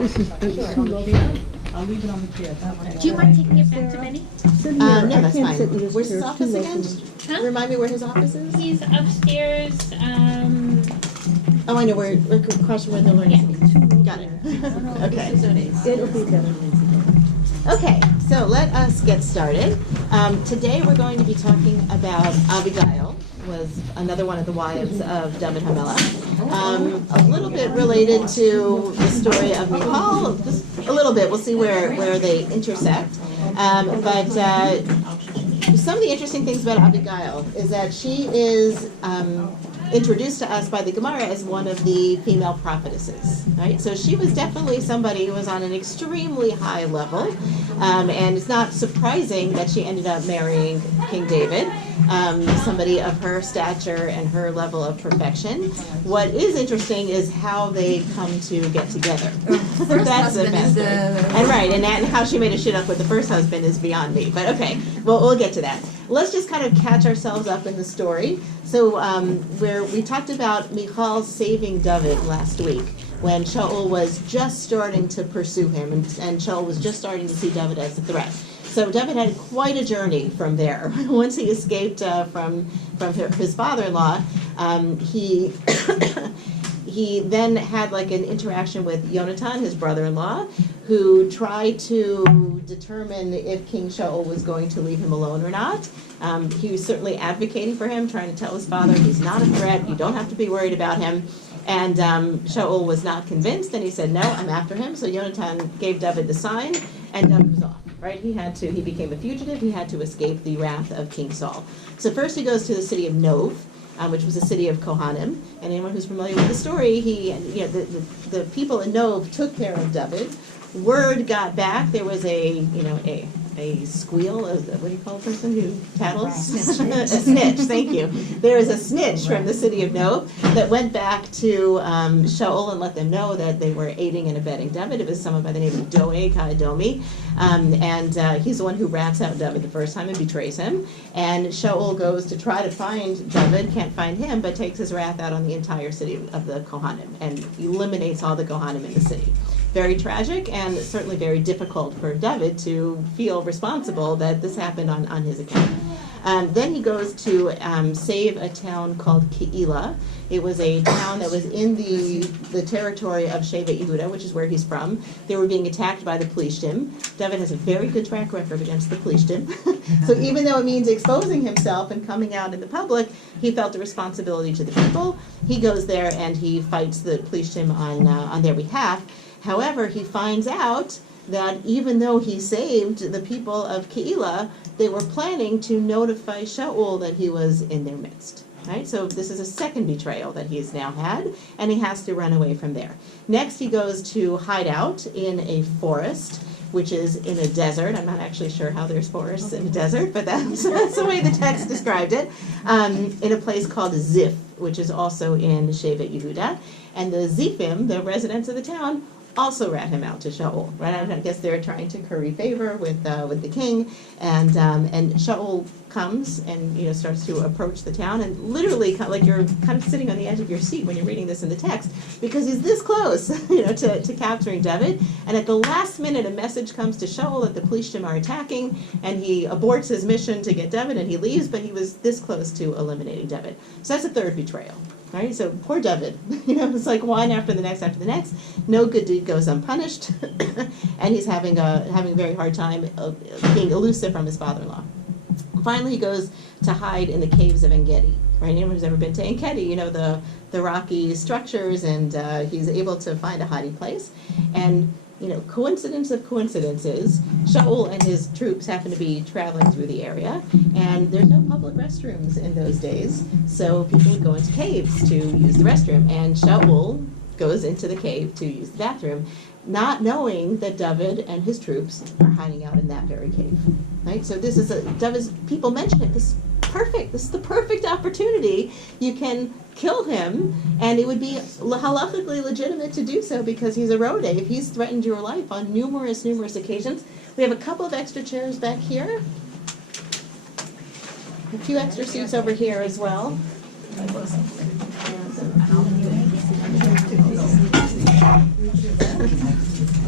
I'll leave it on the chair. Do you mind taking it back to Benny? No, that's fine. Where's his office again? Huh? Remind me where his office is? He's upstairs. Oh, I know, we're across from where the learning. Got it. Okay. It'll be better. Okay, so let us get started. Today we're going to be talking about Abigail, was another one of the wives of David Hamelech. A little bit related to the story of Michal, just a little bit. We'll see where they intersect. But some of the interesting things about Abigail is that she is introduced to us by the Gemara as one of the female prophetesses, right? So she was definitely somebody who was on an extremely high level, and it's not surprising that she ended up marrying King David, somebody of her stature and her level of perfection. What is interesting is how they come to get together. That's the best thing. And right, and how she made a shit up with the first husband is beyond me, but okay, we'll get to that. Let's just kind of catch ourselves up in the story. So where we talked about Michal saving David last week, when Shaul was just starting to pursue him, and Shaul was just starting to see David as a threat. So David had quite a journey from there. Once he escaped from his father-in-law, he he then had like an interaction with Yonatan, his brother-in-law, who tried to determine if King Shaul was going to leave him alone or not. He was certainly advocating for him, trying to tell his father he's not a threat, you don't have to be worried about him. And Shaul was not convinced, and he said, no, I'm after him. So Yonatan gave David the sign, and David was off, right? He became a fugitive, he had to escape the wrath of King Saul. So first he goes to the city of Nov, which was a city of Kohanim. And anyone who's familiar with the story, the people in Nov took care of David. Word got back. There was a squeal. What do you call a person who tattles? A snitch. Thank you. There was a snitch from the city of Nov that went back to Shaul and let them know that they were aiding and abetting David. It was someone by the name of Doeg Hadomi, and he's the one who rats out David the first time and betrays him. And Shaul goes to try to find David, can't find him, but takes his wrath out on the entire city of the Kohanim and eliminates all the Kohanim in the city. Very tragic, and certainly very difficult for David to feel responsible that this happened on his account. Then he goes to save a town called Keilah. It was a town that was in the territory of Shevet Yehuda, which is where he's from. They were being attacked by the Plishtim. David has a very good track record against the Plishtim. So even though it means exposing himself and coming out in the public, he felt a responsibility to the people. He goes there and he fights the Plishtim on their behalf. However, he finds out that even though he saved the people of Keilah, they were planning to notify Shaul that he was in their midst. Right? So this is a second betrayal that he's now had, and he has to run away from there. Next, he goes to hide out in a forest, which is in a desert. I'm not actually sure how there's forests in a desert, but that's the way the text described it, in a place called Ziph, which is also in Shevet Yehuda. And the Ziphim, the residents of the town, also rat him out to Shaul, right? I guess they're trying to curry favor with the king, and Shaul comes and starts to approach the town, and literally like you're kind of sitting on the edge of your seat when you're reading this in the text, because he's this close, to capturing David. And at the last minute, a message comes to Shaul that the Plishtim are attacking, and he aborts his mission to get David, and he leaves, but he was this close to eliminating David. So that's a third betrayal. Right, so poor David, it's like one after the next. No good deed goes unpunished, and he's having a very hard time being elusive from his father-in-law. Finally, he goes to hide in the caves of En-Gedi. Right, anyone who's ever been to En-Gedi, the rocky structures, and he's able to find a hiding place. And coincidence of coincidences, Shaul and his troops happen to be traveling through the area, and there's no public restrooms in those days, so people would go into caves to use the restroom, and Shaul goes into the cave to use the bathroom, not knowing that David and his troops are hiding out in that very cave. Right? So this is David's people mention it. This is the perfect opportunity. You can kill him, and it would be halachically legitimate to do so because he's a rodef. He's threatened your life on numerous occasions. We have a couple of extra chairs back here. A few extra seats over here as well.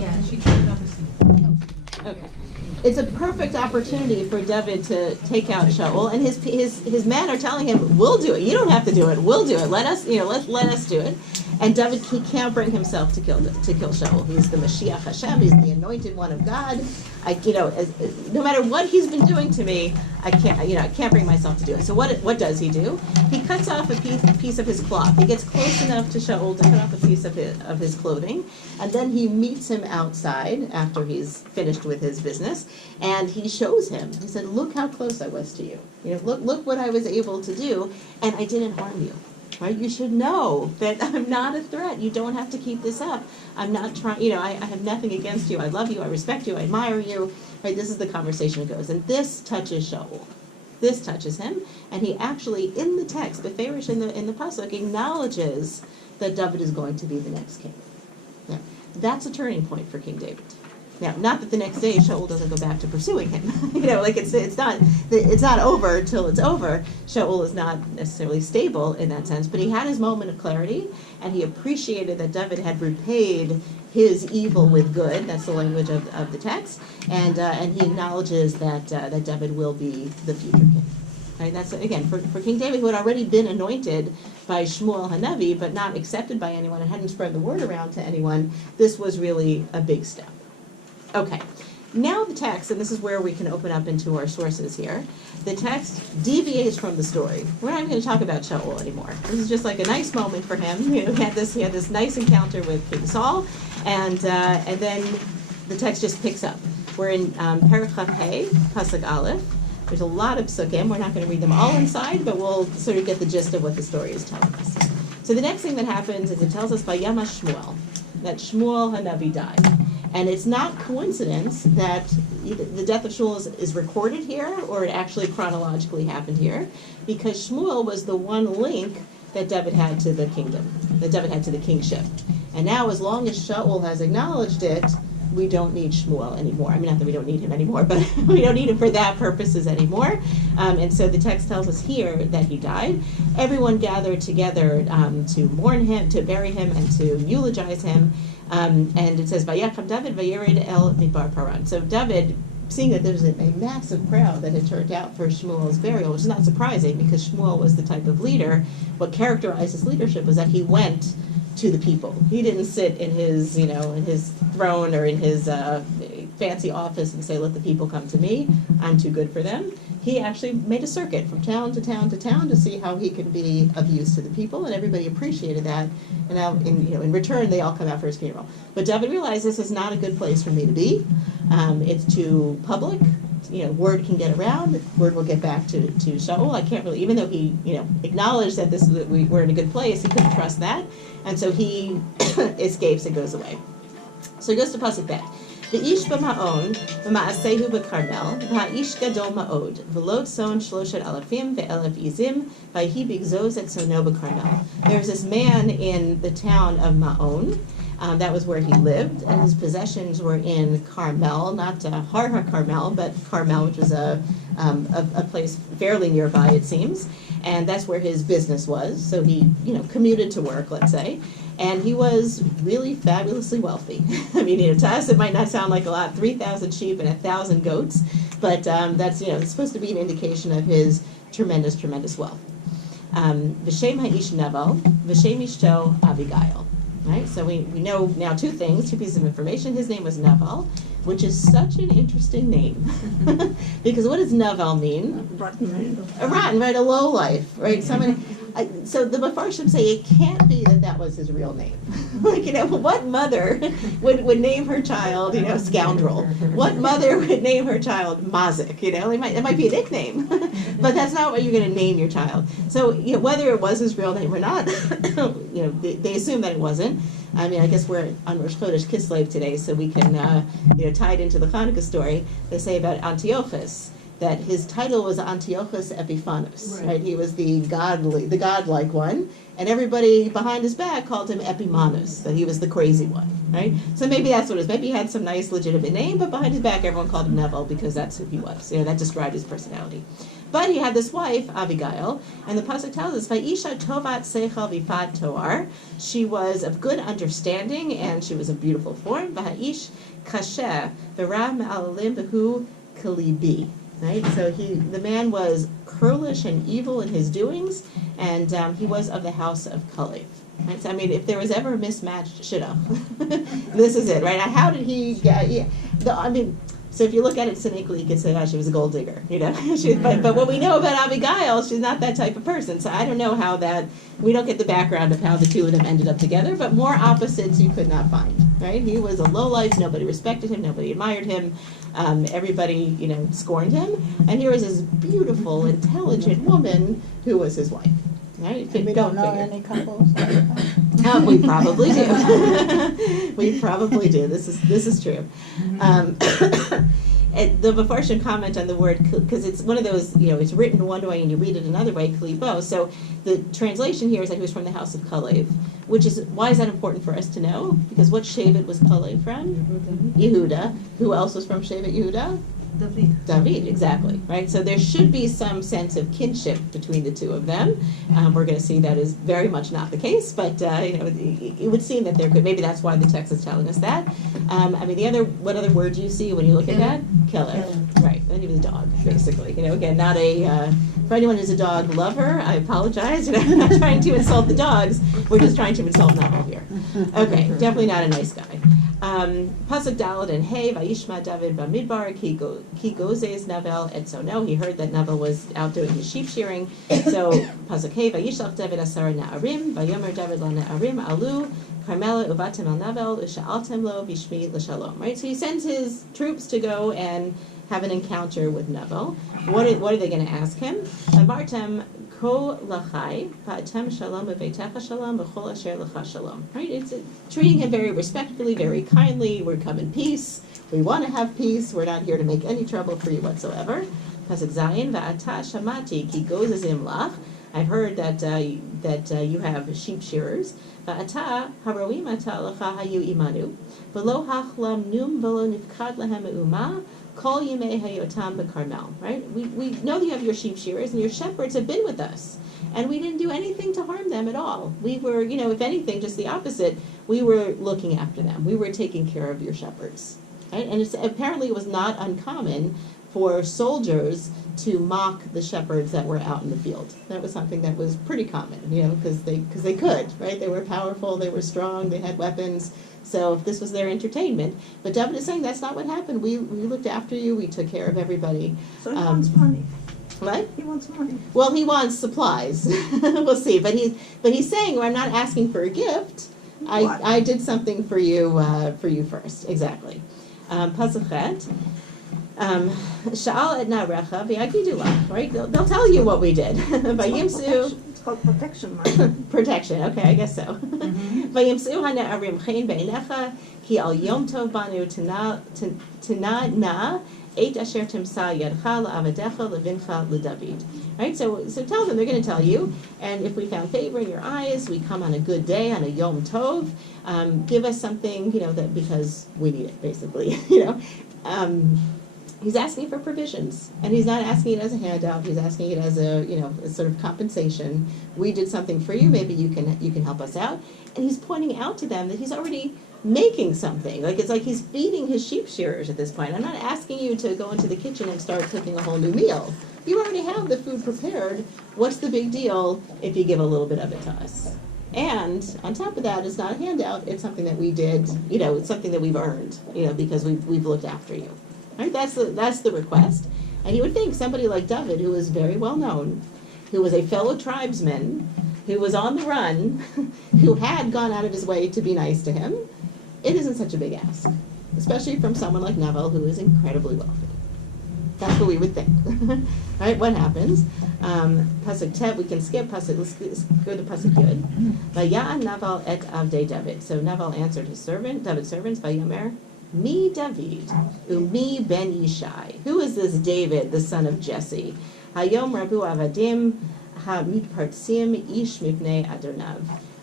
Okay. It's a perfect opportunity for David to take out Shaul, and his men are telling him, "We'll do it. You don't have to do it. We'll do it. Let us, let us do it." And David, he can't bring himself to kill Shaul. He's the Mashiach Hashem. He's the anointed one of God. No matter what he's been doing to me, I can't bring myself to do it. So what does he do? He cuts off a piece of his cloth. He gets close enough to Shaul to cut off a piece of his clothing, and then he meets him outside after he's finished with his business, and he shows him. He said, "Look how close I was to you. Look what I was able to do, and I didn't harm you." Right? You should know that I'm not a threat. You don't have to keep this up. I'm not trying, I have nothing against you. I love you. I respect you. I admire you. Right? This is the conversation that goes. And this touches Shaul. This touches him. And he actually, in the text, the Farish in the Pasuk acknowledges that David is going to be the next king. Yeah. That's a turning point for King David. Now, not that the next day Shaul doesn't go back to pursuing him. It's not over till it's over. Shaul is not necessarily stable in that sense, but he had his moment of clarity, and he appreciated that David had repaid his evil with good. That's the language of the text, and he acknowledges that David will be the future king. Right? That's again for King David, who had already been anointed by Shmuel Hanavi, but not accepted by anyone and hadn't spread the word around to anyone. This was really a big step. Okay, now the text, and this is where we can open up into our sources here. The text deviates from the story. We're not even going to talk about Shaul anymore. This is just like a nice moment for him. He had this nice encounter with King Saul, and then the text just picks up. We're in Perek Chaf Hey, Pasuk Aleph. There's a lot of psukim. We're not going to read them all inside, but we'll sort of get the gist of what the story is telling us. So the next thing that happens is it tells us by Yamash Shmuel that Shmuel Hanavi died. And it's not coincidence that the death of Shmuel is recorded here, or it actually chronologically happened here, because Shmuel was the one link that David had to the kingdom, that David had to the kingship. And now, as long as Shaul has acknowledged it, we don't need Shmuel anymore. I mean, not that we don't need him anymore, but we don't need him for that purposes anymore. And so the text tells us here that he died. Everyone gathered together to mourn him, to bury him, and to eulogize him. And it says, "Vayacham David vayered el midbar paran." So David, seeing that there's a massive crowd that had turned out for Shmuel's burial, which is not surprising because Shmuel was the type of leader. What characterized his leadership was that he went to the people. He didn't sit in his, in his throne or in his fancy office and say, "Let the people come to me. I'm too good for them." He actually made a circuit from town to town to town to see how he could be of use to the people, and everybody appreciated that. And now, in return, they all come out for his funeral. But David realized this is not a good place for me to be. It's too public. Word can get around. Word will get back to Shaul. I can't really, even though he, acknowledged that we're in a good place, he couldn't trust that, and so he escapes and goes away. So he goes to Pasuk Bet. V'ish b'ma'on v'ma'asehu b'karmel v'ha'ish gadol ma'od v'lo tzon 3,000 ve'elef izim v'hi bigzoz et sono b'karmel. There's this man in the town of Ma'on. That was where he lived, and his possessions were in Carmel, not Har Carmel, but Carmel, which was a place fairly nearby, it seems, and that's where his business was. So he, commuted to work, let's say, and he was really fabulously wealthy. I mean, to us it might not sound like a lot, 3,000 sheep and 1,000 goats, but that's it's supposed to be an indication of his tremendous, tremendous wealth. V'shem ha'ish Nebel, v'shem ishto Abigail. Right, so we know now two pieces of information. His name was Nebel, which is such an interesting name. Because what does Nebel mean? A rotten, right? A low life, right? Someone. So the Mefarshim say it can't be that was his real name. What mother would name her child, scoundrel? What mother would name her child mazik? It might be a nickname, but that's not what you're going to name your child. So whether it was his real name or not, they assume that it wasn't. I mean, I guess we're on Rosh Chodesh Kislev today, so we can tie it into the Hanukkah story. They say about Antiochus that his title was Antiochus Epiphanes, right? He was the godlike one, and everybody behind his back called him Epimanus, that he was the crazy one, right? So maybe that's what it is. Maybe he had some nice legitimate name, but behind his back everyone called him Nebel because that's who he was. That described his personality. But he had this wife, Abigail, and the pasuk tells us, "Vayisha tovat seichel vifat toar." She was of good understanding and she was of beautiful form. V'ha'ish kasher v'ram alalim b'hu kalibi. Right. So the man was curlish and evil in his doings, and he was of the house of Kalev. Right? So, I mean, if there was ever a mismatched shidduch, this is it, right? How did he get, so if you look at it cynically, you could say, she was a gold digger, but what we know about Abigail, she's not that type of person. So I don't know we don't get the background of how the two of them ended up together, but more opposites you could not find, right? He was a lowlife, nobody respected him, nobody admired him, everybody, scorned him. And here was this beautiful, intelligent woman who was his wife. Right? We don't know any couples like that. We probably do. We probably do. This is true. The Mefarshim comment on the word, because it's one of those, it's written one way and you read it another way, Kalibo. So the translation here is that he was from the house of Kalev, why is that important for us to know? Because what Shevet was Kalev from? Yehuda. Who else was from Shevet Yehuda? David, exactly, right? So there should be some sense of kinship between the two of them. We're going to see that is very much not the case, but it would seem that there could. Maybe that's why the text is telling us that. What other word do you see when you look at that? Killer, right? And he was a dog, basically. Again, not for anyone who's a dog lover. I apologize. I'm not trying to insult the dogs. We're just trying to insult Nebel here. Okay, definitely not a nice guy. Pasuk Daled and Hey, Vayishma David Bamidbar, Ki Gozes Nebel, and so no, he heard that Nebel was out doing his sheep shearing. So Pasuk Hey, Vayishlach David Asar Na'arim, Vayomer David La Na'arim Alu, Carmela Uvatim Al Nebel, Usha'altem Lo Vishmi L'Shalom. Right, so he sends his troops to go and have an encounter with Nebel. What are they going to ask him? Avartem Ko Lachai, Pa'atem Shalom Uveitecha Shalom, B'chol Asher Lecha Shalom. Right, it's treating him very respectfully, very kindly. We're come in peace. We want to have peace. We're not here to make any trouble for you whatsoever. Pasuk Zayin Va'ata Shamati Ki Gozezim Lach. I've heard that you have sheep shearers. Va'ata haroim ata lecha hayu imanu. V'lo hachlam num v'lo nifkad lehem me'uma. Kol yimei hayotam b'Carmel. Right? We know that you have your sheep shearers and your shepherds have been with us. And we didn't do anything to harm them at all. We were, if anything, just the opposite. We were looking after them. We were taking care of your shepherds. Right? And apparently it was not uncommon for soldiers to mock the shepherds that were out in the field. That was something that was pretty common, because they could, right? They were powerful, they were strong, they had weapons. So this was their entertainment. But David is saying that's not what happened. We looked after you. We took care of everybody. So he wants money. What? He wants money. Well, he wants supplies. We'll see. But he's saying, well, I'm not asking for a gift. I did something for you first. Exactly. Pasachet. Sha'al et na'recha v'yagidu lach. Right? They'll tell you what we did. Vayimsu. It's called protection money. Protection. Okay, I guess so. Vayimsu ha'na'arim chen be'enecha ki al yom tov banu tana na eight asher timsa yadcha la'avadecha levincha l'David. Right? So tell them, they're going to tell you, and if we found favor in your eyes, we come on a good day, on a yom tov, give us something, that because we need it, basically, He's asking for provisions, and he's not asking it as a handout. He's asking it as a sort of compensation. We did something for you. Maybe you can help us out. And he's pointing out to them that he's already making something. It's like he's feeding his sheep shearers at this point. I'm not asking you to go into the kitchen and start cooking a whole new meal. You already have the food prepared. What's the big deal if you give a little bit of it to us? And on top of that, it's not a handout. It's something that we did. It's something that we've earned. Because we've looked after you. Right? That's the request. And you would think somebody like David, who was very well known, who was a fellow tribesman, who was on the run, who had gone out of his way to be nice to him, it isn't such a big ask. Especially from someone like Nebel, who is incredibly wealthy. That's what we would think. Right? What happens? Pasuk Tet, we can skip Pasuk. Let's go to Pasuk Yud. Vaya'an Nebel et avdei David. So Nebel answered David's servants, Vayomer, Mi David, Umi ben Yishai. Who is this David, the son of Jesse? Hayom Rabu Avadim, Ha Mitpartsim Ish Mipnei Adonav.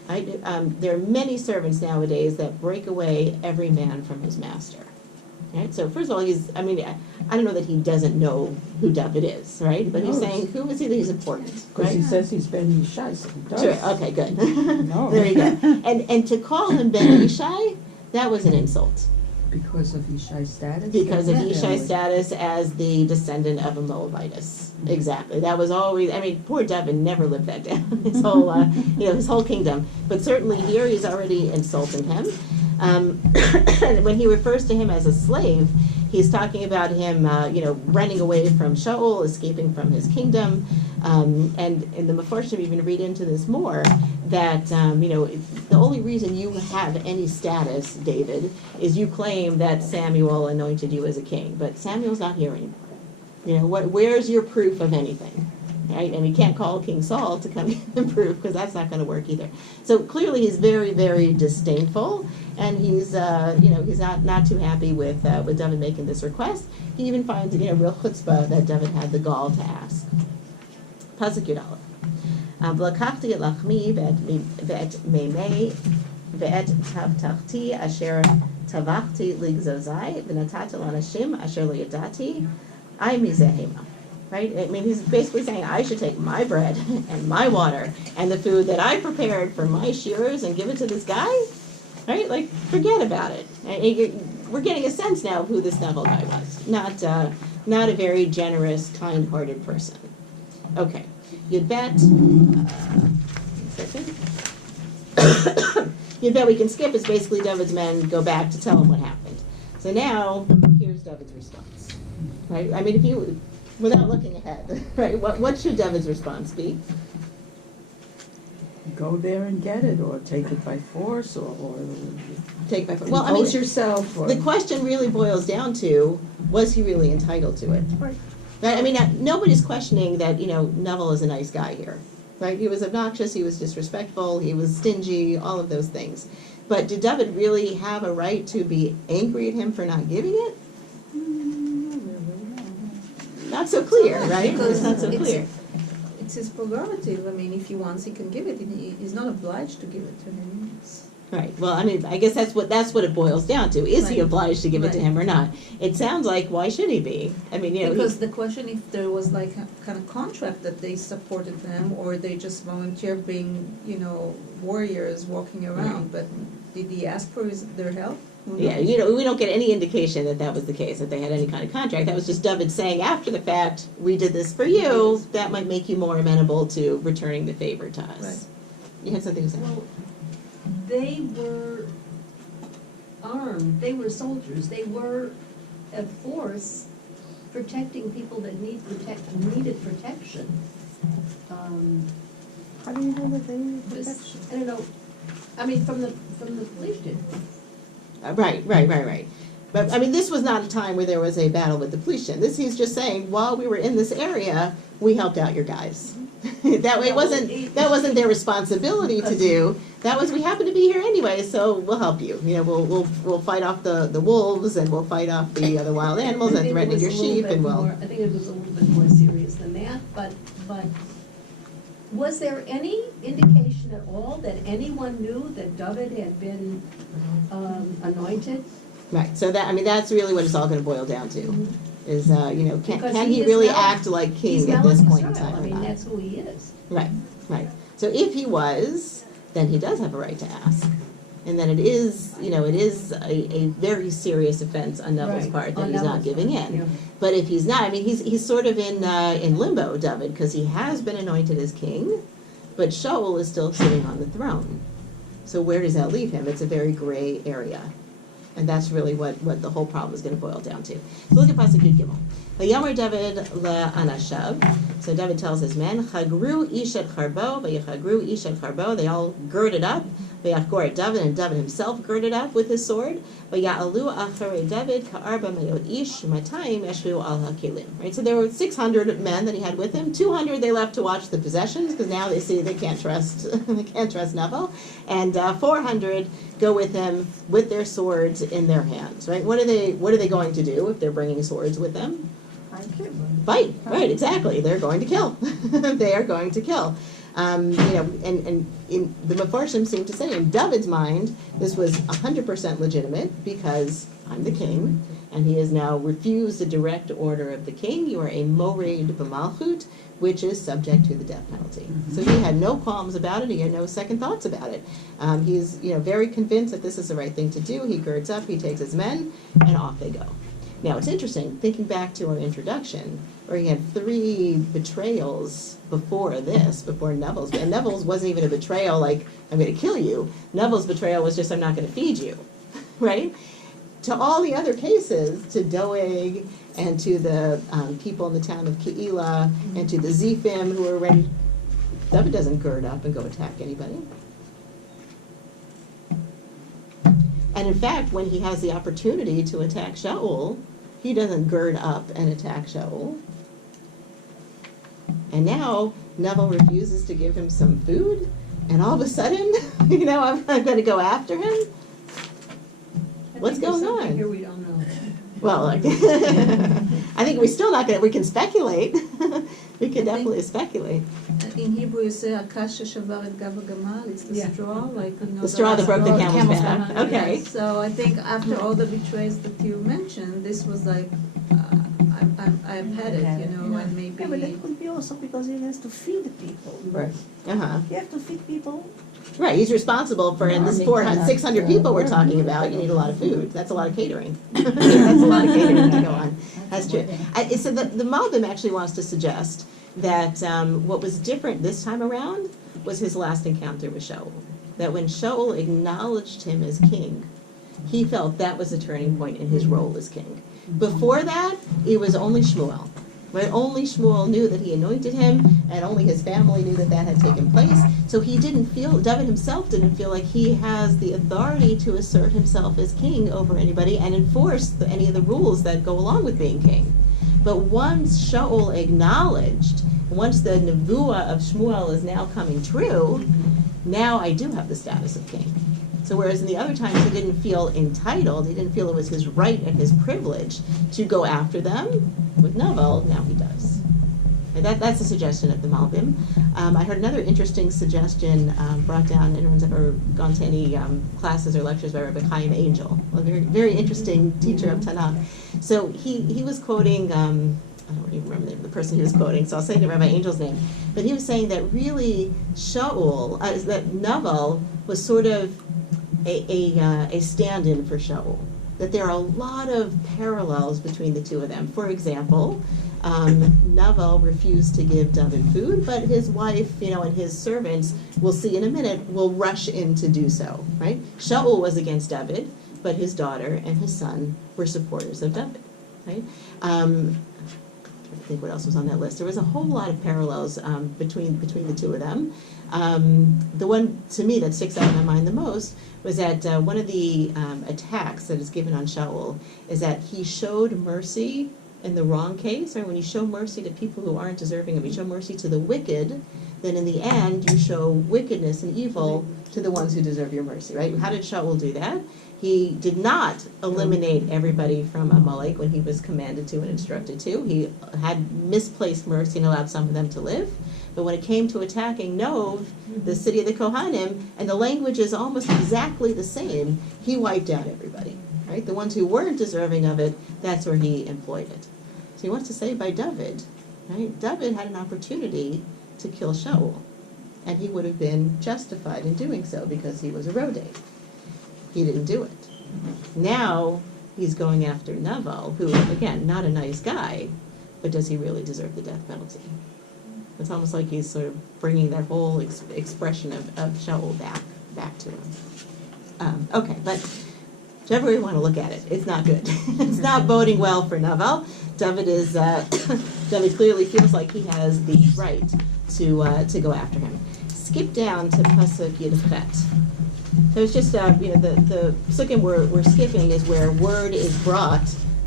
There are many servants nowadays that break away every man from his master. Right? So first of all, I don't know that he doesn't know who David is, right? But he's saying, who is he that he's important, Because right? he says he's Ben Yishai, so he does. Sure, okay, good. No. There you go. And to call him Ben Yishai, that was an insult. Because of Yishai's status? Because of Yeah. Yishai's status as the descendant of a Moabitess. Exactly. That was always, poor David never lived that down, his whole kingdom. But certainly here he's already insulting him. When he refers to him as a slave, he's talking about him, running away from Shaul, escaping from his kingdom. And in the Mefarshim even read into this more, that, the only reason you have any status, David, is you claim that Samuel anointed you as a king. But Samuel's not here anymore. Where's your proof of anything? Right? And we can't call King Saul to come and prove, because that's not going to work either. So clearly he's very, very disdainful, and he's not too happy with David making this request. He even finds real chutzpah that David had the gall to ask. Pasuk Yud Aleph. V'lakachti et lachmi ve'et meimei ve'et tavtachti asher tavachti ligzozai v'natata lanashim asher lo yadati I mizehema. Right? He's basically saying, I should take my bread and my water and the food that I prepared for my shearers and give it to this guy? Right? Like, forget about it. We're getting a sense now of who this Nebel guy was. Not a very generous, kind-hearted person. Okay. You'd bet... You'd bet we can skip is basically David's men go back to tell him what happened. So now, here's David's response. Right? If you... Without looking ahead, right? What should David's response be? Go there and get it, or take it by force, or Take by force. impose yourself. Or... The question really boils down to, was he really entitled to it? Right. Right? Nobody's questioning that, Nebel is a nice guy here. Right? He was obnoxious, he was disrespectful, he was stingy, all of those things. But did David really have a right to be angry at him for not giving it? Not so clear, right? It's not so clear. It's his prerogative. If he wants, he can give it. He's not obliged to give it to him. Right. Well, I guess that's what it boils down to. Is he obliged to give it to him or not? It sounds like, why should he be? Because the question, if there was like a kind of contract that they supported them, or they just volunteered being, warriors walking around, but did he ask for their help? Yeah, we don't get any indication that was the case, that they had any kind of contract. That was just David saying after the fact, we did this for you, that might make you more amenable to returning the favor to us. Right. You had something to say? Well, they were armed, they were soldiers, they were a force protecting people that needed protection. How do you know that they need Just, protection? I don't know, from the police did. Right. But, this was not a time where there was a battle with the police. He's just saying, while we were in this area, we helped out your guys. That way that wasn't their responsibility to do. That was, we happen to be here anyway, so we'll help you. We'll fight off the wolves, and we'll fight off the other wild animals that threaten your sheep, and I think it was a little bit more serious than that, but was there any indication at all that anyone knew that David had been anointed? Right. So that's really what it's all going to boil down to. Is Because can he he is really Melech- act like He's king at this Melech point in Israel. time? Or not? That's who he is. Right. So if he was, then he does have a right to ask, and then it is a very serious offense on Nebel's Right, part that on he's not Nebel's giving part, in. yeah. But if he's not, he's sort of in limbo, David, because he has been anointed as king, but Shaul is still sitting on the throne. So where does that leave him? It's a very gray area. And that's really what the whole problem is going to boil down to. So look at Pasuk Yud Gimel. Vayomer David le'anashav. So David tells his men, Chagru ish et charbo, vayachagru ish et charbo. They all girded up. Vayachgor et David, and David himself girded up with his sword. Vaya'alu acharei David ka'arba mayot ish matayim yashvu al hakelim. Right. So there were 600 men that he had with him. 200 they left to watch the possessions, because now they see they can't trust Nebel, and 400 go with him with their swords in their hands. Right. What are they going to do if they're bringing swords with them? Fight. Right, exactly. They're going to kill. They are going to kill. And in the Mefarshim seem to say, in David's mind, this was 100% legitimate because I'm the king, and he has now refused a direct order of the king. You are a mored b'malchut, which is subject to the death penalty. So he had no qualms about it. He had no second thoughts about it. He's very convinced that this is the right thing to do. He girds up, he takes his men, and off they go. Now, it's interesting, thinking back to our introduction, where he had 3 betrayals before Nebel's. And Nebel's wasn't even a betrayal like, I'm going to kill you. Nebel's betrayal was just, I'm not going to feed you, right? To all the other cases, to Doeg and to the people in the town of Keilah and to the Zephim who were ready, David doesn't gird up and go attack anybody. And in fact, when he has the opportunity to attack Shaul, he doesn't gird up and attack Shaul. And now Nebel refuses to give him some food, and all of a sudden, I'm going to go after him. What's going on? Here we don't know. Well, I think we're still not going to, we can speculate. We can definitely speculate. In Hebrew, you say, Akasha shavar et gav hagamal, it's the straw, The straw that broke the camel's back. Okay. Yes. So I think after all the betrayals that you mentioned, this was like, I've had it, and maybe. Yeah, but that could be also because he has to feed the people. Right. Uh-huh. You have to feed people. Right, he's responsible for, in this 600 people we're talking about, you need a lot of food. That's a lot of catering. That's a lot of catering to go on. That's true. So the Malbim actually wants to suggest that what was different this time around was his last encounter with Shaul. That when Shaul acknowledged him as king, he felt that was a turning point in his role as king. Before that, it was only Shmuel. Right? Only Shmuel knew that he anointed him, and only his family knew that had taken place. So David himself didn't feel like he has the authority to assert himself as king over anybody and enforce any of the rules that go along with being king. But once Shaul acknowledged, once the nevuah of Shmuel is now coming true, now I do have the status of king. So whereas in the other times he didn't feel entitled, he didn't feel it was his right and his privilege to go after them, with Nebel, now he does. And that's a suggestion of the Malbim. I heard another interesting suggestion brought down, anyone's ever gone to any classes or lectures by Rabbi Chaim Angel, a very, very interesting teacher of Tanakh. So he was quoting, I don't even remember the name of the person he was quoting, so I'll say the Rabbi Angel's name. But he was saying that really Shaul, that Nebel was sort of a stand-in for Shaul. That there are a lot of parallels between the two of them. For example, Nebel refused to give David food, but his wife, and his servants, we'll see in a minute, will rush in to do so, right? Shaul was against David, but his daughter and his son were supporters of David, right? I think what else was on that list. There was a whole lot of parallels between the two of them. The one, to me, that sticks out in my mind the most was that one of the attacks that is given on Shaul is that he showed mercy in the wrong case, or when you show mercy to people who aren't deserving of it, you show mercy to the wicked, then in the end you show wickedness and evil to the ones who deserve your mercy, right? How did Shaul do that? He did not eliminate everybody from Amalek when he was commanded to and instructed to. He had misplaced mercy and allowed some of them to live. But when it came to attacking Nov, the city of the Kohanim, and the language is almost exactly the same, he wiped out everybody, right? The ones who weren't deserving of it, that's where he employed it. So he wants to say by David, right? David had an opportunity to kill Shaul, and he would have been justified in doing so because he was a Rodeh. He didn't do it. Now he's going after Nebel, who, again, not a nice guy, but does he really deserve the death penalty? It's almost like he's sort of bringing that whole expression of Shaul back to him. Okay, but whichever way you want to look at it, it's not good. It's not boding well for Nebel. David clearly feels like he has the right to go after him. Skip down to Pasuk Yudchet. So it's just, the psukim we're skipping is where word is brought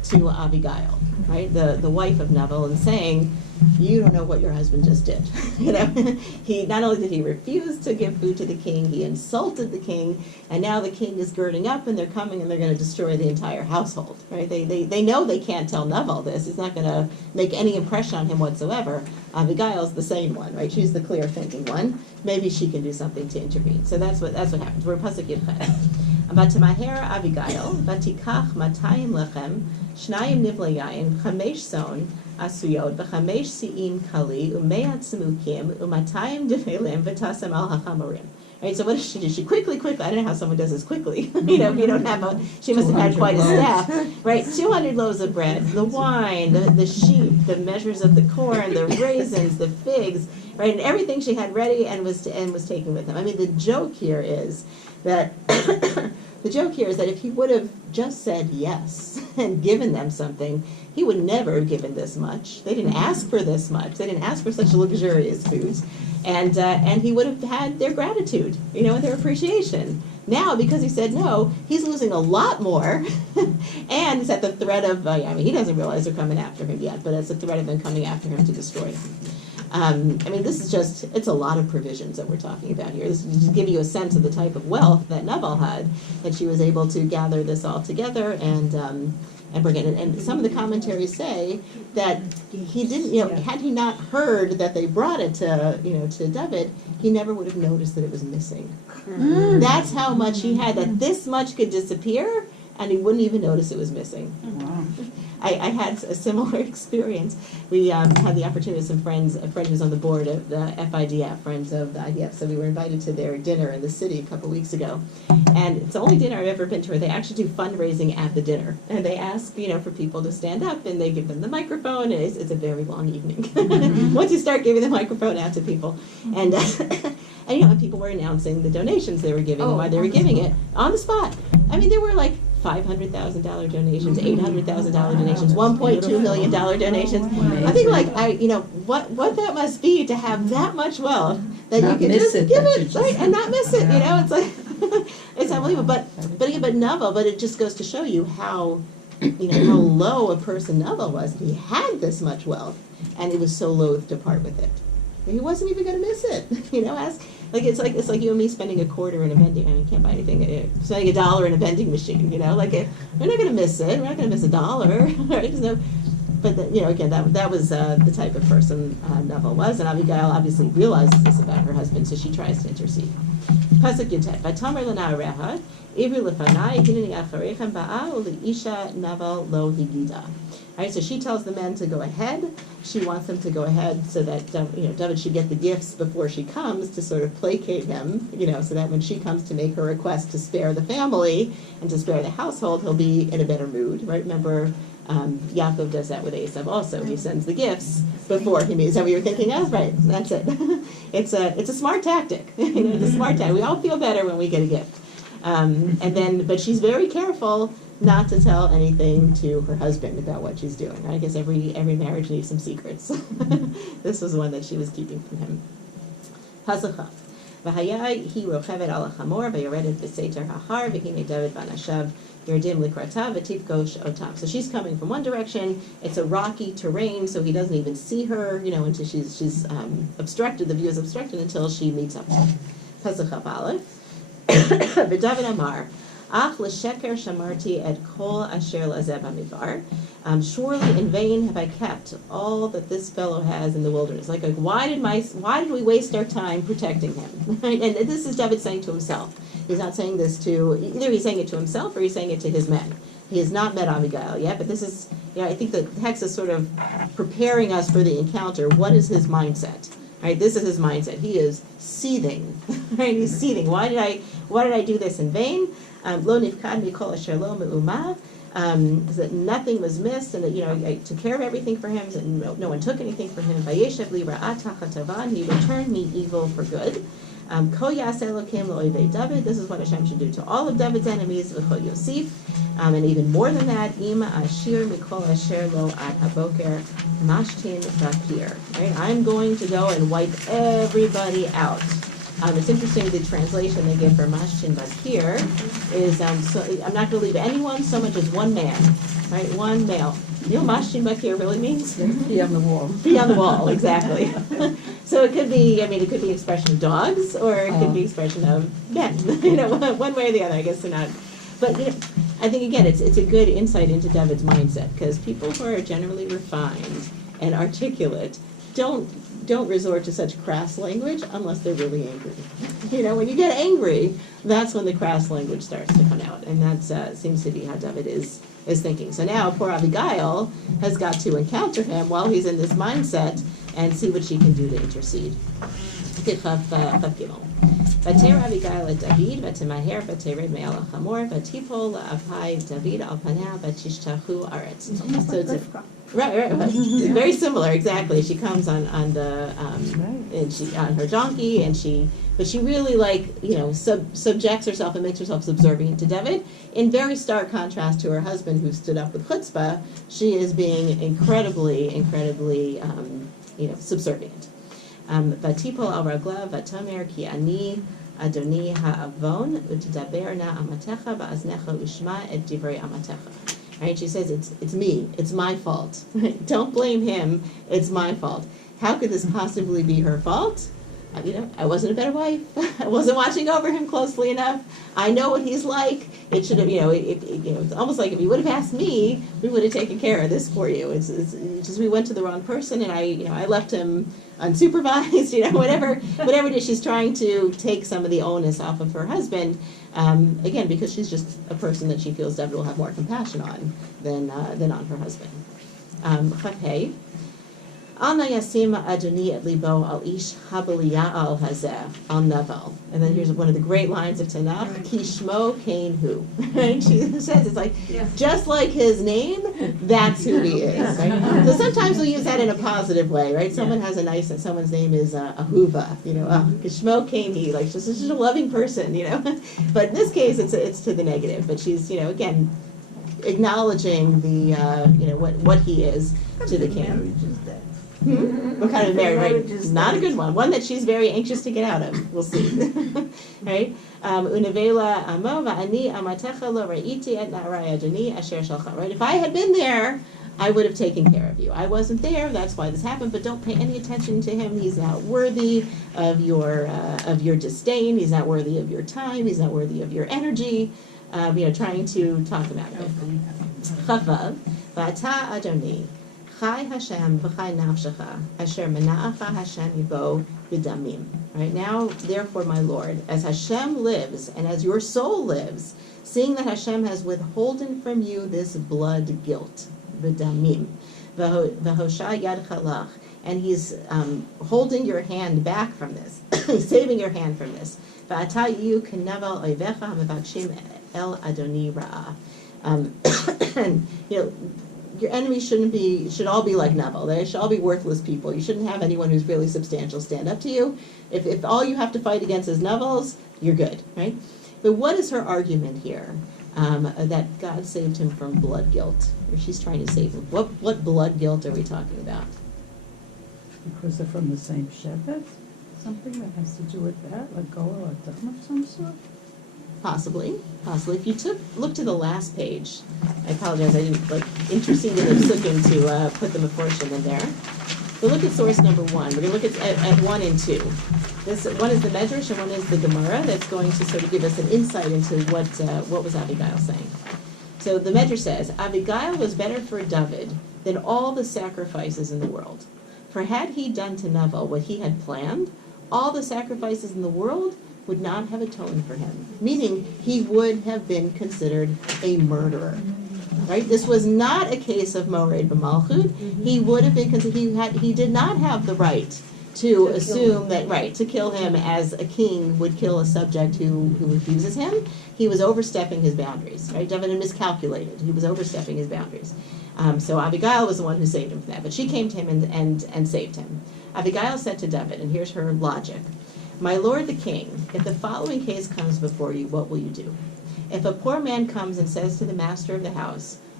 to Abigail, right, the wife of Nebel, and saying, you don't know what your husband just did. He not only did he refuse to give food to the king, he insulted the king, and now the king is girding up, and they're coming, and they're going to destroy the entire household. Right? They know they can't tell Nebel this. It's not going to make any impression on him whatsoever. Abigail's the sane one, right? She's the clear thinking one. Maybe she can do something to intervene. So that's what happens. We're pasuk Yudchet. Vatamaher Abigail, vatikach 200 lechem, shnayim nivla yayin, 5 son, asuyot, ו5 si'im kali, u'mea tzmukim, u'matayim develim, v'tasem al hachamarim. Right, so what does she do? She quickly, I don't know how someone does this quickly. If you don't have she must have had quite a staff. Right, 200 loaves of bread, the wine, the sheep, the measures of the corn, the raisins, the figs, right, and everything she had ready and was taking with him. I mean, the joke here is that if he would have just said yes and given them something, he would never have given this much. They didn't ask for this much. They didn't ask for such luxurious foods, and he would have had their gratitude, and their appreciation. Now, because he said no, he's losing a lot more, and it's at the threat of. He doesn't realize they're coming after him yet, but it's a threat of them coming after him to destroy him. This is it's a lot of provisions that we're talking about here. This is to give you a sense of the type of wealth that Nebel had, that she was able to gather this all together and bring it in. And some of the commentaries say that he didn't, had he not heard that they brought it to David, he never would have noticed that it was missing. Mm. That's how much he had, that this much could disappear, and he wouldn't even notice it was missing. Wow. I had a similar experience. We had the opportunity with some friends, a friend who's on the board of the FIDF, friends of the IDF, so we were invited to their dinner in the city a couple weeks ago. And it's the only dinner I've ever been to where they actually do fundraising at the dinner. And they ask, for people to stand up, and they give them the microphone, and it's a very long evening. Once you start giving the microphone out to people. And, and people were announcing the donations they were giving and why they were giving it on the spot. There were like $500,000 donations, $800,000 donations, $1.2 million donations. I think what that must be to have that much wealth that not you can just give it, right, and not miss it. It's like it's unbelievable. But Nebel, but it just goes to show you how how low a person Nebel was. He had this much wealth, and he was so loath to part with it. He wasn't even going to miss it. It's like you and me spending a quarter in a vending. You can't buy anything. Spending $1 in a vending machine. We're not going to miss it. We're not going to miss $1. Right? But again, that was the type of person Nebel was, and Abigail obviously realizes this about her husband, so she tries to intercede. Pasuk Yutet. V'tamer l'na'areha ivri lefanai hineni acharechem ba'a u'li'isha Nebel lo higida. All right, so she tells the men to go ahead. She wants them to go ahead so that David should get the gifts before she comes, to sort of placate him, so that when she comes to make her request to spare the family and to spare the household, he'll be in a better mood. Right? Remember, Yaakov does that with Esav also. He sends the gifts before he meets. Is that what you're thinking of? Right. That's it. It's a smart tactic. It's a smart tactic. We all feel better when we get a gift. But she's very careful not to tell anything to her husband about what she's doing. I guess every marriage needs some secrets. This was one that she was keeping from him. Pasuk. V'haya hi rochevet al hachamor v'yoredet b'seiter hahar v'hinei David v'anashav yerdim likrata v'tifgosh otam. So she's coming from one direction. It's a rocky terrain, so he doesn't even see her. Until she's obstructed. The view is obstructed until she meets up. Pasuk Aleph. V'David Amar. Ach l'sheker shamarti et kol asher lazeh b'midbar. Surely in vain have I kept all that this fellow has in the wilderness. Like why did we waste our time protecting him? Right? And this is David saying to himself. He's not saying this to, either he's saying it to himself or he's saying it to his men. He has not met Abigail yet, but this is, I think the text is sort of preparing us for the encounter. What is his mindset? Right? This is his mindset. He is seething. Right? He's seething. Why did I do this in vain? Lo nifkad mikol asher lo me'umah. That nothing was missed, and that I took care of everything for him, and no one took anything from him. Vayeshev li ra'at tachatavan. He returned me evil for good. Ko yaseh Elokim lo'ovei David. This is what Hashem should do to all of David's enemies. V'chol Yosif, and even more than that, Ima ashir mikol asher lo ad haboker mashtin bakir. Right? I'm going to go and wipe everybody out. It's interesting, the translation they give for Mashchin Bakir is, so, I'm not going to leave anyone so much as one man, right? One male. You know what Mashchin Bakir really means? Be on the wall. Be on the wall, exactly. So it could be, it could be expression of dogs, or it could be expression of men, one way or the other, I guess they're not. But, I think, again, it's a good insight into David's mindset, because people who are generally refined and articulate don't resort to such crass language unless they're really angry. When you get angry, that's when the crass language starts to come out, and that seems to be how David is thinking. So now poor Abigail has got to encounter him while he's in this mindset and see what she can do to intercede. ותרא אביגיל את דוד, ותמהר ותרד מעל החמור, ותיפול לאפי דוד על פניה, ותשתחו ארץ. So it's right. Very similar, exactly. She comes on her donkey, but she really subjects herself and makes herself subservient to David. In very stark contrast to her husband, who stood up with chutzpah, she is being incredibly, subservient. ותיפול על רגליו ותאמר כי אני אדוני העוון ותדבר נא אמתך באזנך ושמע את דברי אמתך. Right? She says, it's me, it's my fault. Don't blame him, it's my fault. How could this possibly be her fault? I wasn't a better wife. I wasn't watching over him closely enough. I know what he's like. It should have, it's almost like if you would have asked me, we would have taken care of this for you. It's just we went to the wrong person, and I left him unsupervised. Whatever it is, she's trying to take some of the onus off of her husband. Again, because she's just a person that she feels David will have more compassion on than on her husband. Hey. Anna yasim adoni et libo al ish habaliya'al hazeh al Nebel. And then here's one of the great lines of Tanakh, Ki shmo kain hu. She says, it's like, just like his name, that's who he is. Right? So sometimes we'll use that in a positive way, right? Someone has someone's name is Ahuva, Ki shmo kain he, like, she's just a loving person, But in this case, it's to the negative. But she's, again, acknowledging the, what he is to the king. What kind of marriage? Right? Not a good one. One that she's very anxious to get out of. We'll see. Right? Unevela amova ani amatecha lo ra'iti et na'arai adoni asher shalcha. Right? If I had been there, I would have taken care of you. I wasn't there. That's why this happened. But don't pay any attention to him. He's not worthy of your disdain. He's not worthy of your time. He's not worthy of your energy. Trying to talk about it. Chavav v'ata adoni. Chai Hashem v'chai nafshecha, asher mena'acha Hashem yibo b'damim. Right now, therefore, my Lord, as Hashem lives and as your soul lives, seeing that Hashem has withholden from you this blood guilt, b'damim, v'hosha yad chalach, and He's holding your hand back from this, saving your hand from this. V'ata yu k'nevel oivecha hamevakshim el adoni ra'ah. And your enemies should all be like Nebel. They should all be worthless people. You shouldn't have anyone who's really substantial stand up to you. If all you have to fight against is Nebels, you're good, right? But what is her argument here? That God saved him from blood guilt, or she's trying to save him. What blood guilt are we talking about? Because they're from the same shepherd? Something that has to do with that, like Goel or Dam of some sort? Possibly. If you look to the last page, I apologize, I didn't intercede in the psukim to put them a portion in there. But look at source number 1. We're going to look at 1 and 2. This one is the Medrash and one is the Gemara that's going to sort of give us an insight into what was Abigail saying. So the Medrash says, Abigail was better for David than all the sacrifices in the world. For had he done to Nebel what he had planned, all the sacrifices in the world would not have atoned for him, meaning he would have been considered a murderer. Right? This was not a case of mored b'malchut. He would have been considered. He did not have the right to assume that to kill him as a king would kill a subject who refuses him. He was overstepping his boundaries. Right? David had miscalculated. He was overstepping his boundaries. So Abigail was the one who saved him from that. But she came to him and saved him. Abigail said to David, and here's her logic. My lord the king, if the following case comes before you, what will you do? If a poor man comes and says to the master of the house,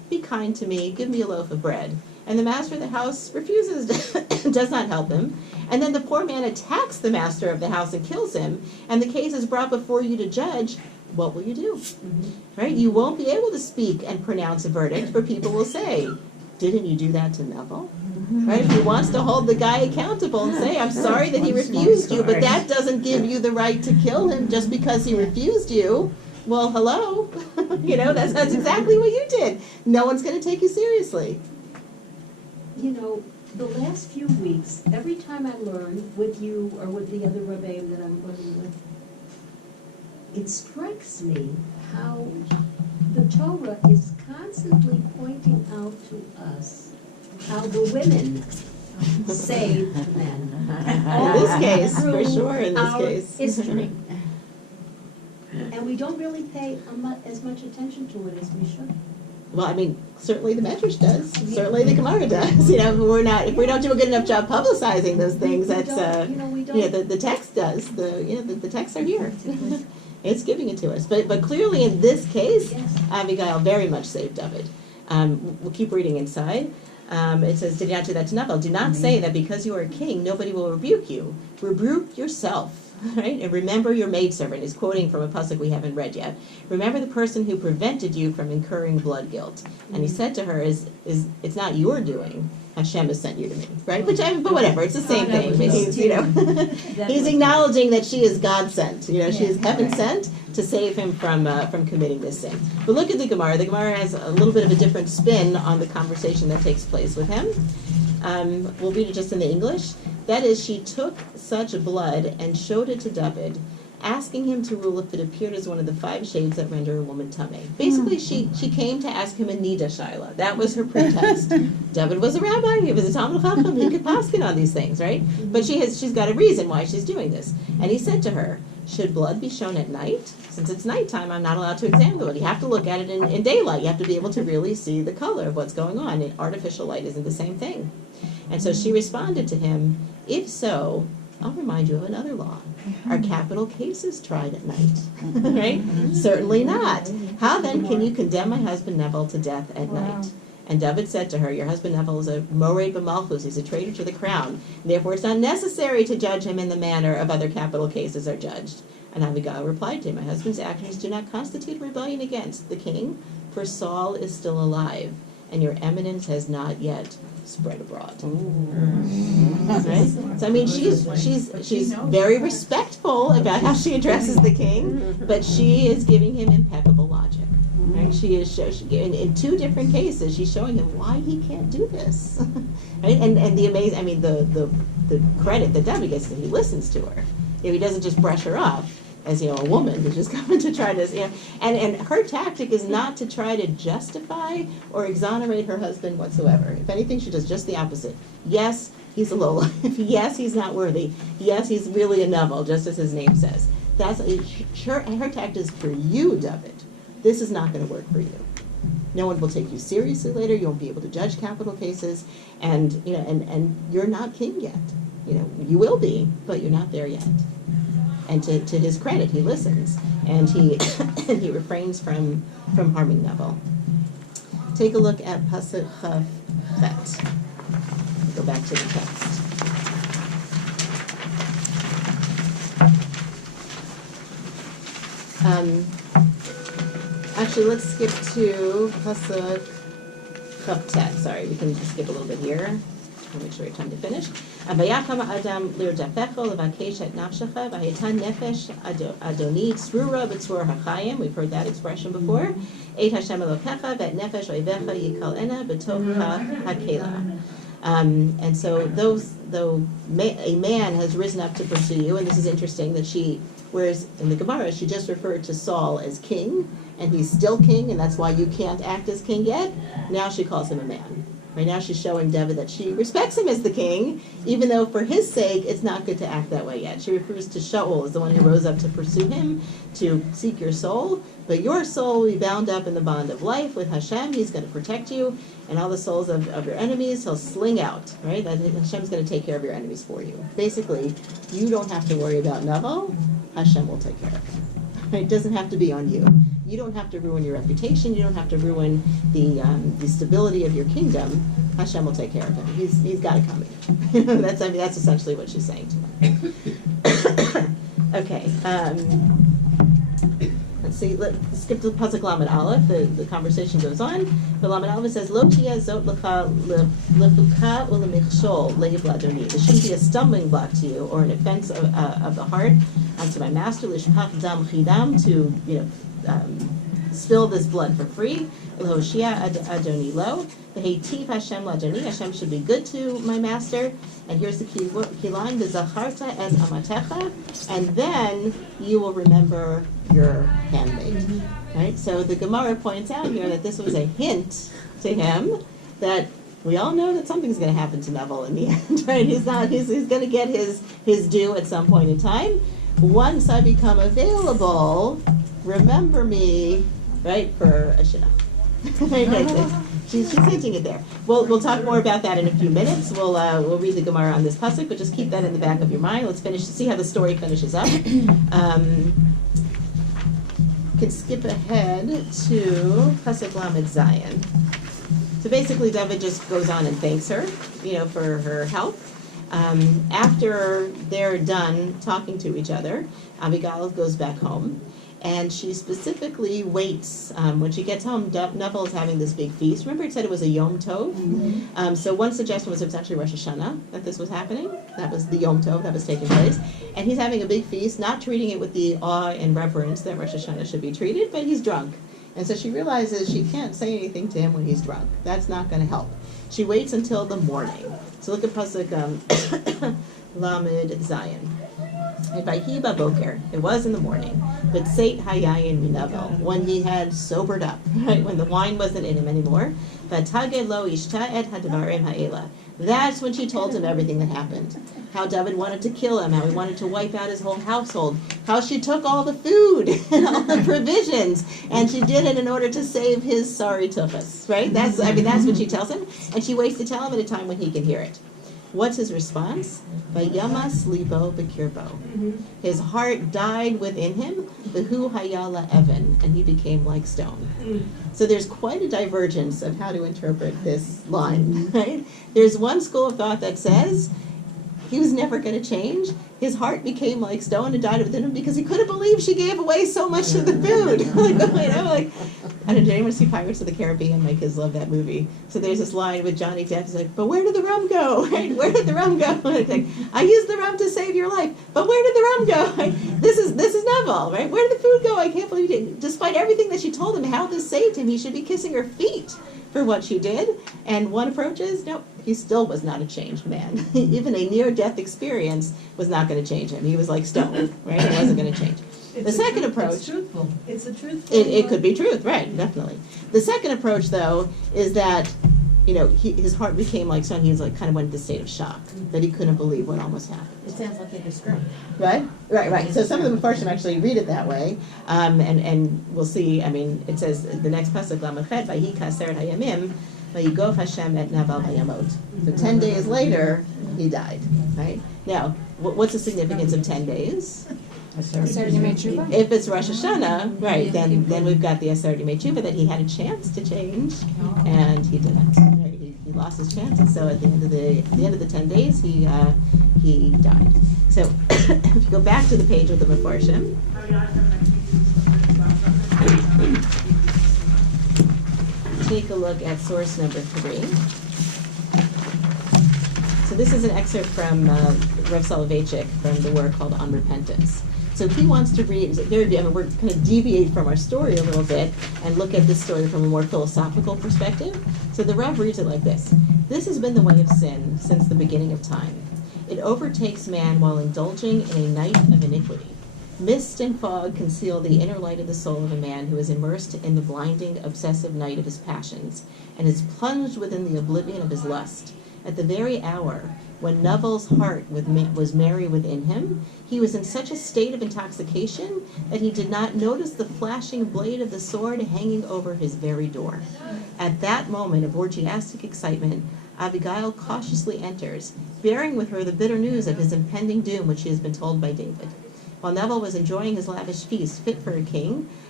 be kind to me, give me a loaf of bread. And the master of the house refuses, does not help him. And then the poor man attacks the master of the house and kills him, and the case is brought before you to judge. What will you do? Right? You won't be able to speak and pronounce a verdict, for people will say, didn't you do that to Nebel? Right? If he wants to hold the guy accountable and say, I'm sorry that he refused you, but that doesn't give you the right to kill him just because he refused you. Well, hello. That's exactly what you did. No one's going to take you seriously. The last few weeks, every time I learn with you or with the other Rebbeim that I'm learning with, it strikes me how the Torah is constantly pointing out to us how the women saved the men. In this case, for sure, in this Our case. history. And we don't really pay as much attention to it as we should. Well, certainly the Medrash does. Certainly the Gemara does. If we don't do a good enough job publicizing those things, that's the text does. The texts are here. It's giving it to us. But clearly in this case, Yes. Abigail very much saved David. We'll keep reading inside. It says, did not do that to Nebel. Do not say that because you are a king, nobody will rebuke you. Rebuke yourself. Right? And remember your maidservant. He's quoting from a pasuk we haven't read yet. Remember the person who prevented you from incurring blood guilt. And he said to her, it's not your doing. Hashem has sent you to me. Right? But whatever, it's the same thing. He's acknowledging that she is God sent. She is heaven sent to save him from committing this sin. But look at the Gemara. The Gemara has a little bit of a different spin on the conversation that takes place with him. We'll read it just in the English. That is, she took such blood and showed it to David, asking him to rule if it appeared as one of the 5 shades that render a woman tamei. Basically, she came to ask him a nida shaila. That was her pretext. David was a rabbi. He was a Talmud Chacham. He could paskin on these things, right? But she's got a reason why she's doing this. And he said to her, should blood be shown at night? Since it's nighttime, I'm not allowed to examine the blood. You have to look at it in daylight. You have to be able to really see the color of what's going on. And artificial light isn't the same thing. And so she responded to him, if so, I'll remind you of another law. Are capital cases tried at night? Right? Certainly not. How then can you condemn my husband Nebel to death at night? And David said to her, your husband Nebel is a mored b'malchus, he's a traitor to the crown. Therefore it's not necessary to judge him in the manner of other capital cases are judged. And Abigail replied to him, my husband's actions do not constitute rebellion against the king, for Saul is still alive, and your eminence has not yet spread abroad. Right? So she's very respectful about how she addresses the king, but she is giving him impeccable logic. Right? She is in 2 different cases. She's showing him why he can't do this. Right? And the amazing, the credit that Debbie gets, that he listens to her. He doesn't just brush her off as a woman who's just coming to try to, and her tactic is not to try to justify or exonerate her husband whatsoever. If anything, she does just the opposite. Yes, he's a lowlife. Yes, he's not worthy. Yes, he's really a Nebel, just as his name says. That's her tactic is for you, David. This is not going to work for you. No one will take you seriously later. You won't be able to judge capital cases, and you're not king yet. You will be, but you're not there yet. And to his credit, he listens, and he he refrains from harming Nebel. Take a look at Pasuk Chav Chet. Go back to the text. Actually, let's skip to Pasuk Chav Tet. Sorry, we can just skip a little bit here. I'll make sure we have time to finish. Vayakam Adam lirdafecho levakesh et nafshecha v'haytan nefesh adoni tzrura b'tzrur hachayim. We've heard that expression before. Et Hashem elokecha v'et nefesh oivecha yikal ena b'tocha hakela. And so a man has risen up to pursue you, and this is interesting that whereas in the Gemara she just referred to Saul as king, and he's still king, and that's why you can't act as king yet. Now she calls him a man. Right now she's showing David that she respects him as the king, even though for his sake it's not good to act that way yet. She refers to Shaul as the one who rose up to pursue him, to seek your soul, but your soul will be bound up in the bond of life with Hashem. He's going to protect you, and all the souls of your enemies he'll sling out, right? That Hashem's going to take care of your enemies for you. Basically, you don't have to worry about Nebel. Hashem will take care of it. It doesn't have to be on you. you don't have to ruin your reputation, you don't have to ruin the stability of your kingdom. Hashem will take care of him. He's got it coming. That's essentially what she's saying to him. Okay. Let's see. Let's skip to Pasuk Lamed Aleph. The conversation goes on. But Lamed Aleph says, "Lo tia zot lecha lefuka ulemichshol leibla adoni." There shouldn't be a stumbling block to you or an offense of the heart unto my master. Lishpach dam chidam, to spill this blood for free. L'hoshia adoni lo. V'heitiv Hashem ladoni. Hashem should be good to my master. And here's the key line: "V'zacharta et amatecha," and then you will remember your handmaid. Right. So the Gemara points out here that this was a hint to him that we all know that something's going to happen to Nebel in the end. Right. He's going to get his due at some point in time. Once I become available, remember me. Right, for a shidduch. She's hinting it there. We'll talk more about that in a few minutes. We'll read the Gemara on this pasuk, but just keep that in the back of your mind. Let's see how the story finishes up. Could skip ahead to pasuk Lamed Zayin. So basically, David just goes on and thanks her, for her help. After they're done talking to each other, Abigail goes back home. And she specifically waits. When she gets home, Nebel is having this big feast. Remember it said it was a Yom Tov? Mm-hmm. So one suggestion was it was actually Rosh Hashanah that this was happening. That was the Yom Tov that was taking place. And he's having a big feast, not treating it with the awe and reverence that Rosh Hashanah should be treated, but he's drunk. And so she realizes she can't say anything to him when he's drunk. That's not going to help. She waits until the morning. So look at Pasuk Lamed Zayin. It was in the morning, but Seit Hayayin Minavel, when he had sobered up, right, when the wine wasn't in him anymore. That's when she told him everything that happened. How David wanted to kill him, how he wanted to wipe out his whole household, how she took all the food and all the provisions, and she did it in order to save his sorry tuchus, right? That's what she tells him, and she waits to tell him at a time when he can hear it. What's his response? Vayamas libo bekirbo. His heart died within him. Behu hayala evan, and he became like stone. So there's quite a divergence of how to interpret this line. Right? There's one school of thought that says he was never going to change. His heart became like stone and died within him because he couldn't believe she gave away so much of the food. I don't know, did anyone see Pirates of the Caribbean? My kids love that movie. So there's this line with Johnny Depp. He's like, but where did the rum go? Right? Where did the rum go? Like, I used the rum to save your life, but where did the rum go? Right? This is Nebel, right? Where did the food go? I can't believe it. Despite everything that she told him, how this saved him, he should be kissing her feet for what she did. And one approach is, nope, he still was not a changed man. Even a near-death experience was not going to change him. He was like stone, right? He wasn't going to change. The second approach... It's truthful. It's a truthful... It could be truth, right, definitely. The second approach, though, is that, his heart became like stone. He was like, kind of went into a state of shock, that he couldn't believe what almost happened. It sounds like a script. Right. So some of the Mefarshim actually read it that way, and we'll see. It says, the next pasuk, Lamachet, Vayi kaseret hayamim, Vayigov Hashem et Nebel vayamot. So 10 days later, he died, right? Now, what's the significance of 10 days? If it's Rosh Hashanah, right, then we've got the Aseret Yemei Tshuva, that he had a chance to change, and he didn't. Right? He lost his chance, and so at the end of the 10 days, he died. So if you go back to the page with the Mefarshim, take a look at source number 3. So this is an excerpt from Rav Soloveitchik from the work called Unrepentant. So he wants to read, we're going to deviate from our story a little bit and look at this story from a more philosophical perspective. So the Rav reads it like this. This has been the way of sin since the beginning of time. It overtakes man while indulging in a night of iniquity. Mist and fog conceal the inner light of the soul of a man who is immersed in the blinding, obsessive night of his passions and is plunged within the oblivion of his lust. At the very hour when Nebel's heart was merry within him, he was in such a state of intoxication that he did not notice the flashing blade of the sword hanging over his very door. At that moment of orgiastic excitement, Abigail cautiously enters, bearing with her the bitter news of his impending doom which she has been told by David. While Nebel was enjoying his lavish feast fit for a king,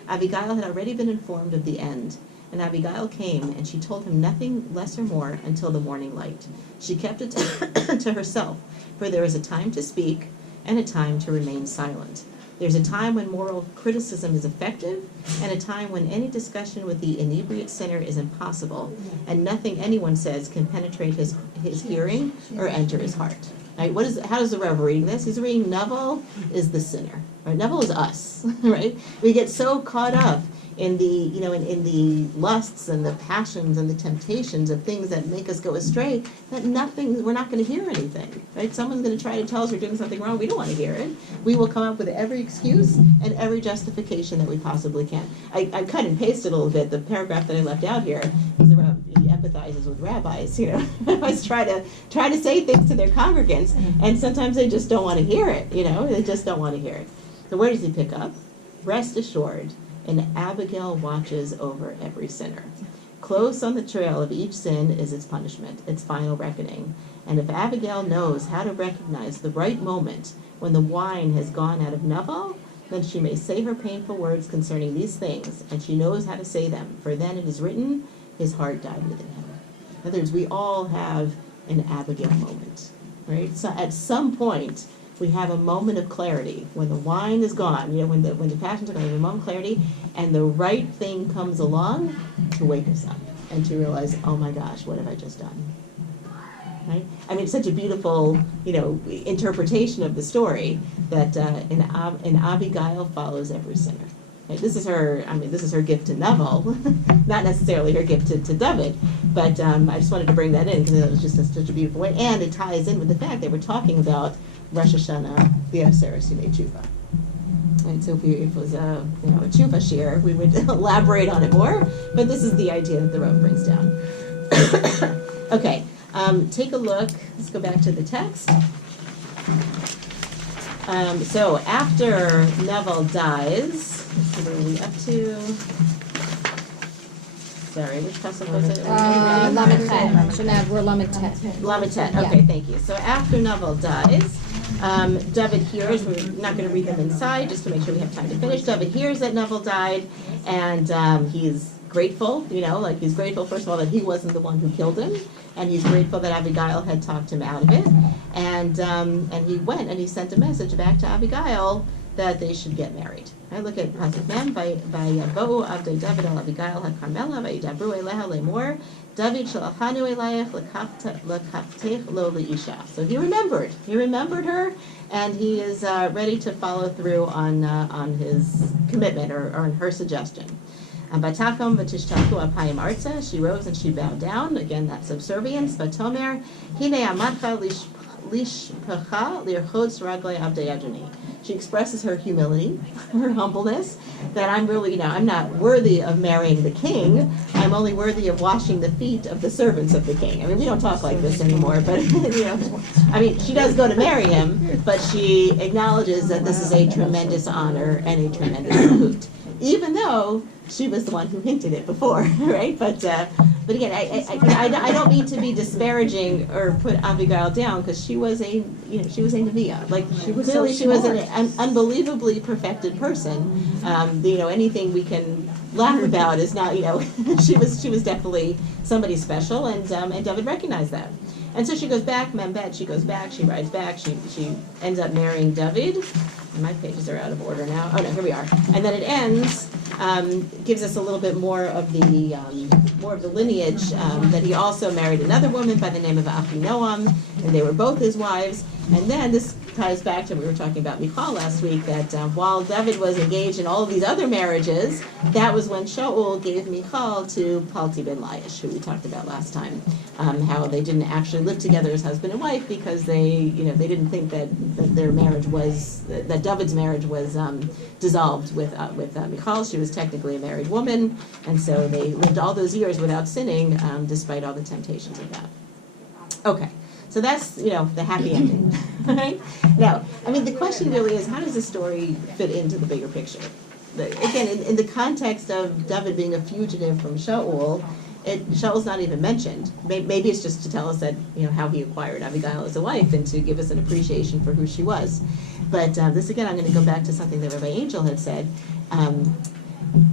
Abigail had already been informed of the end. And Abigail came, and she told him nothing less or more until the morning light. She kept it to herself, for there is a time to speak and a time to remain silent. There's a time when moral criticism is effective, and a time when any discussion with the inebriate sinner is impossible, and nothing anyone says can penetrate his hearing or enter his heart. Right? How does the Rev reading this? He's reading Nebel is the sinner. Right? Nebel is us. Right? We get so caught up in the in the lusts and the passions and the temptations of things that make us go astray, that we're not going to hear anything, right? Someone's going to try to tell us we're doing something wrong. We don't want to hear it. We will come up with every excuse and every justification that we possibly can. I cut and pasted a little bit. The paragraph that I left out here is around he empathizes with rabbis. Rabbis try to say things to their congregants, and sometimes they just don't want to hear it. They just don't want to hear it. So where does he pick up? Rest assured. And Abigail watches over every sinner. Close on the trail of each sin is its punishment, its final reckoning. And if Abigail knows how to recognize the right moment when the wine has gone out of Nebel, then she may say her painful words concerning these things, and she knows how to say them, for then it is written, his heart died within him. In other words, we all have an Abigail moment, right? So at some point, we have a moment of clarity when the wine is gone, when the passions are gone, we have a moment of clarity, and the right thing comes along to wake us up and to realize, oh my gosh, what have I just done? Right? I mean, it's such a beautiful, interpretation of the story that an Abigail follows every sinner. Right? This is her gift to Nebel, not necessarily her gift to David, but I just wanted to bring that in because it was just such a beautiful way, and it ties in with the fact that we're talking about Rosh Hashanah, the Aseres Yemei Tshuva. Right, so if it was a tshuva shir, we would elaborate on it more, but this is the idea that the Rav brings down. Okay, take a look. Let's go back to the text. So after Nebel dies, what are we up to? Sorry, which pasuk was it? Lamed Tet. So now we're Lamed Tet. Lamed Tet. Okay, thank you. So after Nebel dies, David hears, we're not going to read them inside just to make sure we have time to finish. David hears that Nebel died, and he's grateful, he's grateful, first of all, that he wasn't the one who killed him, and he's grateful that Abigail had talked him out of it, and he went and he sent a message back to Abigail that they should get married. I look at Pasuk Mem, by Yavo'u Avdei David al Abigail HaKarmela, Vayidabru Eleha Lemor, David Shalachanu Elayach Lekaftech Lo Leisha. So he remembered her, and he is ready to follow through on his commitment or on her suggestion. Batakom v'tishtaku apayim arza. She rose and she bowed down. Again, that subservience. Vatomer hine amatcha lishpecha lirchotz raglei avdei Adoni. She expresses her humility, her humbleness, that I'm really, I'm not worthy of marrying the king. I'm only worthy of washing the feet of the servants of the king. I mean, we don't talk like this anymore, but, she does go to marry him, but she acknowledges that this is a tremendous honor and a tremendous hoot, even though she was the one who hinted it before, right? But again, I don't mean to be disparaging or put Abigail down, because she was a Neviah. Like, she was an unbelievably perfected person. Anything we can laugh about is not, she was definitely somebody special, and David recognized that. And so she goes back, Membet, she goes back, she rides back, she ends up marrying David. And my pages are out of order now. Oh no, here we are. And then it ends, gives us a little bit more of the lineage, that he also married another woman by the name of Achinoam, and they were both his wives. And then this ties back to, we were talking about Michal last week, that while David was engaged in all of these other marriages, that was when Shaul gave Michal to Palti ben Laish, who we talked about last time, how they didn't actually live together as husband and wife because they didn't think that their marriage was, that David's marriage was dissolved with Michal. She was technically a married woman, and so they lived all those years without sinning, despite all the temptations of that. Okay. So that's, the happy ending, right? Now, the question really is, how does the story fit into the bigger picture? Again, in the context of David being a fugitive from Shaul, Shaul's not even mentioned. Maybe it's just to tell us that, how he acquired Abigail as a wife and to give us an appreciation for who she was. But this, again, I'm going to go back to something that Rabbi Angel had said.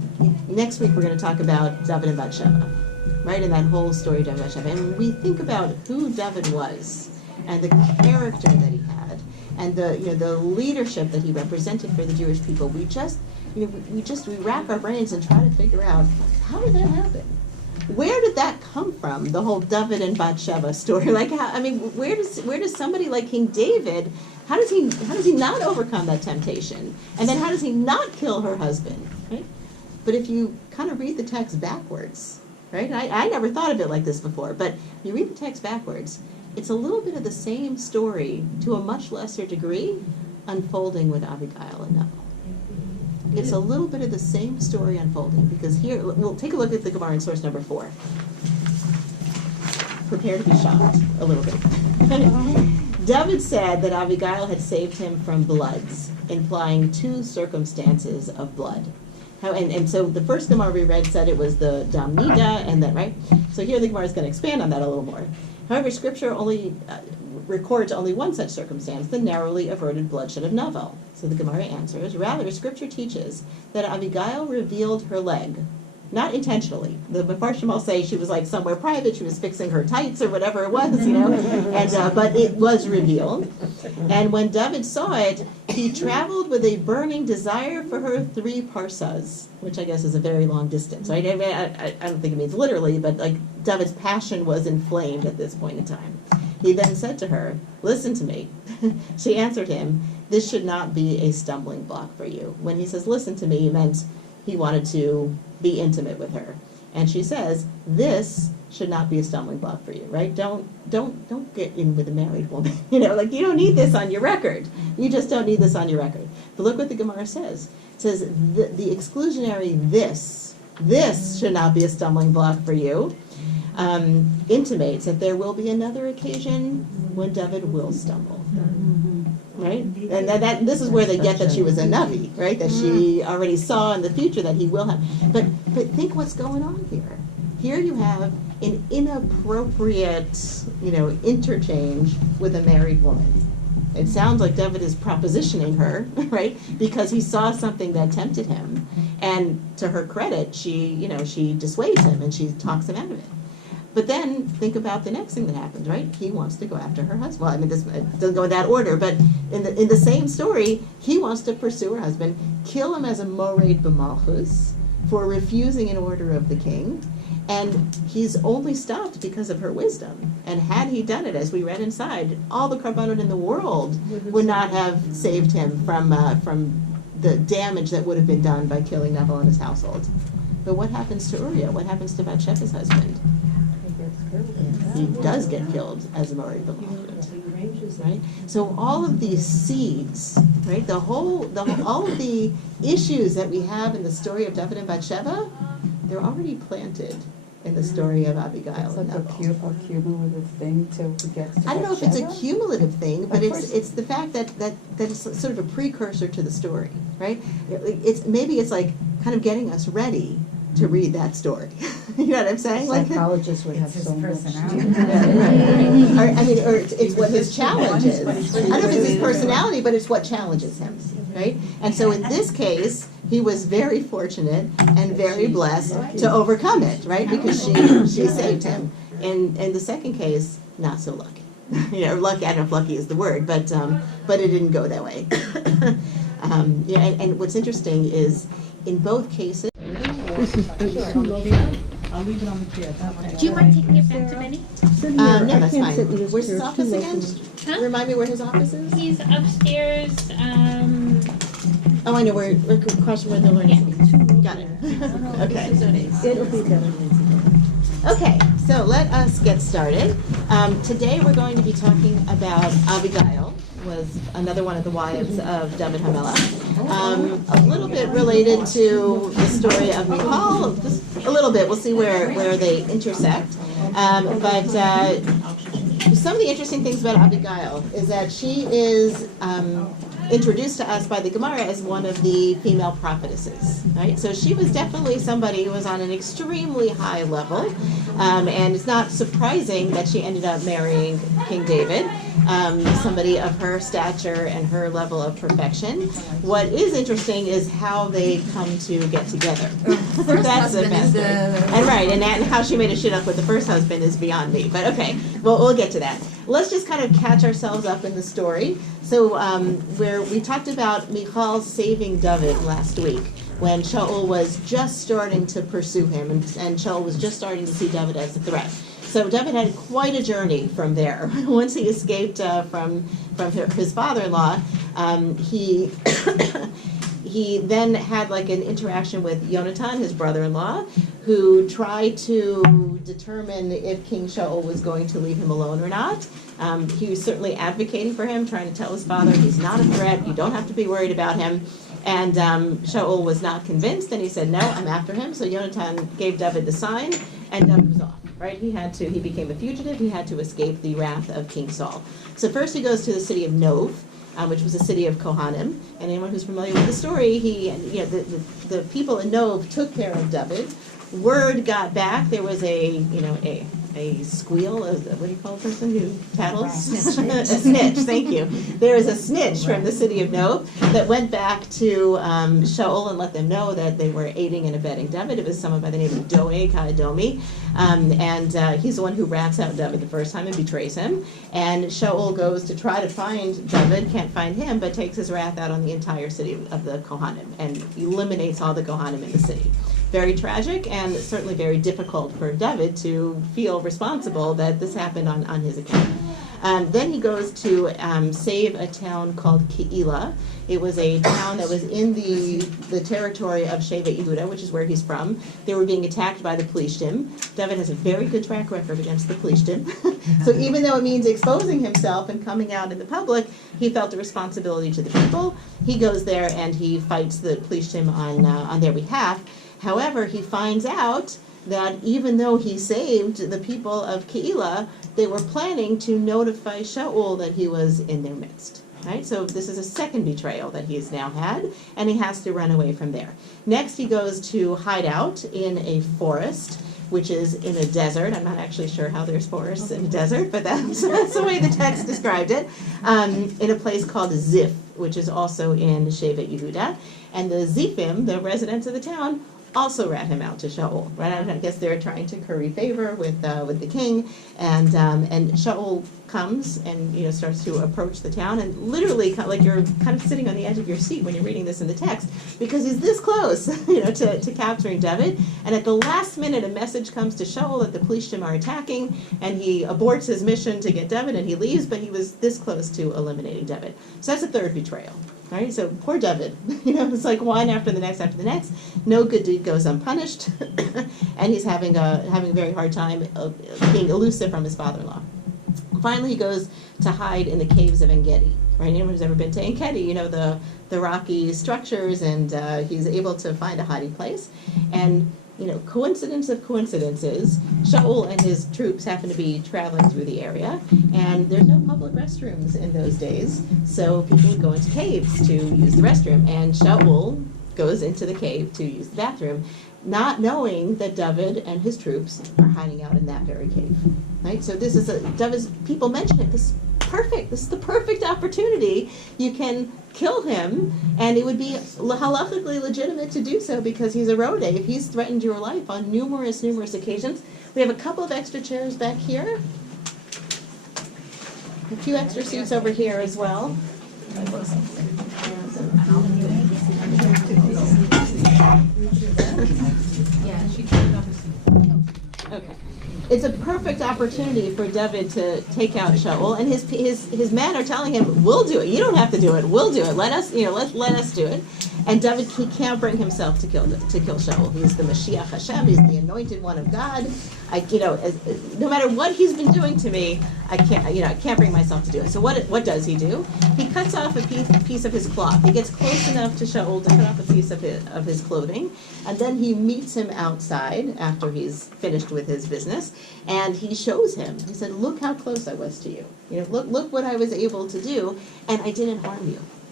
next week we're going to talk about David and Bathsheba, right? And that whole story of David and Bathsheba. And when we think about who David was and the character that he had and the leadership that he represented for the Jewish people, we rack our brains and try to figure out, how did that happen? Where did that come from? The whole David and Bathsheba story. Where does somebody like King David, how does he not overcome that temptation? And then how does he not kill her husband? Right? But if you kind of read the text backwards, right? I never thought of it like this before, but you read the text backwards, it's a little bit of the same story to a much lesser degree unfolding with Abigail and Nebel. It's a little bit of the same story unfolding, because here, we'll take a look at the Gemara in source number 4. Prepare to be shocked a little bit. David said that Abigail had saved him from bloods, implying 2 circumstances of blood. And so the first Gemara we read said it was the Dam Nida, and then, right? So here the Gemara is going to expand on that a little more. However, Scripture only records only one such circumstance, the narrowly averted bloodshed of Nebel. So the Gemara answers, rather, Scripture teaches that Abigail revealed her leg, not intentionally. The Mefarshim all say she was like somewhere private, she was fixing her tights or whatever it was, and but it was revealed. And when David saw it, he traveled with a burning desire for her 3 parsas, which I guess is a very long distance. Right? I don't think it means literally, but like David's passion was inflamed at this point in time. He then said to her, listen to me. She answered him, this should not be a stumbling block for you. When he says, listen to me, he meant he wanted to be intimate with her. And she says, this should not be a stumbling block for you, right? Don't get in with a married woman. You don't need this on your record. You just don't need this on your record. But look what the Gemara says. It says the exclusionary this should not be a stumbling block for you, intimates that there will be another occasion when David will stumble. Right? And this is where they get that she was a Navi, right? That she already saw in the future that he will have. But think what's going on here. Here you have an inappropriate, interchange with a married woman. It sounds like David is propositioning her, right? Because he saw something that tempted him. And to her credit, she dissuades him and she talks him out of it. But then think about the next thing that happens, right? He wants to go after her husband. Well, this doesn't go in that order, but in the same story, he wants to pursue her husband, kill him as a mored b'malchus for refusing an order of the king, and he's only stopped because of her wisdom. And had he done it, as we read inside, all the karbanot in the world would not have saved him from the damage that would have been done by killing Nebel and his household. But what happens to Uriah? What happens to Bathsheba's husband? He does get killed as a mored b'malchut, right? So all of these seeds, right? All of the issues that we have in the story of David and Bathsheba, they're already planted in the story of Abigail. It's like and Nebel. a cumulative thing till it gets to I don't know if it's a Bathsheba? cumulative thing, but Of course. it's the fact that it's sort of a precursor to the story, right? It's like kind of getting us ready to read that story. You know what I'm saying? Psychologists would have so much. Or it's what his challenge is. I don't know if it's his personality, but it's what challenges him, right? And so in this case, he was very fortunate and very blessed to overcome it, right? Because she saved him. In the second case, not so lucky. Lucky. I don't know if lucky is the word, but it didn't go that way. And what's interesting is in both cases. I'll leave it on the chair. Do you mind taking it back to Benny? No, that's fine. Where's his office again? Huh? Remind me where his office is? He's upstairs, Oh, I know, we're across from where the learning center. Got it. Okay. It'll be better. Okay, so let us get started. Today we're going to be talking about Abigail, was another one of the wives of David HaMelech. A little bit related to the story of Michal, just a little bit. We'll see where they intersect. But some of the interesting things about Abigail is that she is introduced to us by the Gemara as one of the female prophetesses, right? So she was definitely somebody who was on an extremely high level, and it's not surprising that she ended up marrying King David, somebody of her stature and her level of perfection. What is interesting is how they come to get together. That's the best thing. And right, and how she made a shit up with the first husband is beyond me. But okay, well, we'll get to that. Let's just kind of catch ourselves up in the story. So where we talked about Michal saving David last week, when Shaul was just starting to pursue him, and Shaul was just starting to see David as a threat. So David had quite a journey from there. Once he escaped from his father-in-law, he he then had like an interaction with Yonatan, his brother-in-law, who tried to determine if King Shaul was going to leave him alone or not. He was certainly advocating for him, trying to tell his father he's not a threat, you don't have to be worried about him. And Shaul was not convinced, and he said, no, I'm after him. So Yonatan gave David the sign, and David was off, right? He became a fugitive, he had to escape the wrath of King Saul. So first he goes to the city of Nov, which was a city of Kohanim. And anyone who's familiar with the story, the people in Nov took care of David. Word got back, there was a squeal, what do you call a person who tattles? A snitch, thank you. There was a snitch from the city of Nov that went back to Shaul and let them know that they were aiding and abetting David. It was someone by the name of Doeg HaEdomi, and he's the one who rats out David the first time and betrays him. And Shaul goes to try to find David, can't find him, but takes his wrath out on the entire city of the Kohanim and eliminates all the Kohanim in the city. Very tragic and certainly very difficult for David to feel responsible that this happened on his account. Then he goes to save a town called Keilah. It was a town that was in the territory of Shevet Yehuda, which is where he's from. They were being attacked by the Plishtim. David has a very good track record against the Plishtim. So even though it means exposing himself and coming out in the public, he felt a responsibility to the people. He goes there and he fights the Plishtim on their behalf. However, he finds out that even though he saved the people of Keilah, they were planning to notify Shaul that he was in their midst. Right? So this is a second betrayal that he's now had, and he has to run away from there. Next, he goes to hide out in a forest, which is in a desert. I'm not actually sure how there's forests in a desert, but that's the way the text described it, in a place called Ziph, which is also in Shevet Yehuda. And the Ziphim, the residents of the town, also rat him out to Shaul, right? I guess they're trying to curry favor with the king, and Shaul comes and starts to approach the town, and literally like you're kind of sitting on the edge of your seat when you're reading this in the text, because he's this close, to capturing David. And at the last minute, a message comes to Shaul that the Plishtim are attacking, and he aborts his mission to get David, and he leaves, but he was this close to eliminating David. So that's a third betrayal. Right, so poor David, it's like one after the next after the next. No good deed goes unpunished, and he's having a very hard time being elusive from his father-in-law. Finally, he goes to hide in the caves of En-Gedi. Right, anyone who's ever been to En-Gedi, the rocky structures, and he's able to find a hiding place. And coincidence of coincidences, Shaul and his troops happen to be traveling through the area, and there's no public restrooms in those days, so people would go into caves to use the restroom, and Shaul goes into the cave to use the bathroom, not knowing that David and his troops are hiding out in that very cave. Right? So this is David's people mention it. This is perfect. This is the perfect opportunity. You can kill him, and it would be halachically legitimate to do so because he's a rodeh. If he's threatened your life on numerous occasions. We have a couple of extra chairs back here. A few extra seats over here as well. Okay. It's a perfect opportunity for David to take out Shaul, and his men are telling him, "We'll do it. You don't have to do it. We'll do it. Let us, let us do it." And David, he can't bring himself to kill Shaul. He's the Mashiach Hashem. He's the anointed one of God. No matter what he's been doing to me, I can't bring myself to do it. So what does he do? He cuts off a piece of his cloth. He gets close enough to Shaul to cut off a piece of his clothing, and then he meets him outside after he's finished with his business, and he shows him. He said, "Look how close I was to you. Look what I was able to do, and I didn't harm you."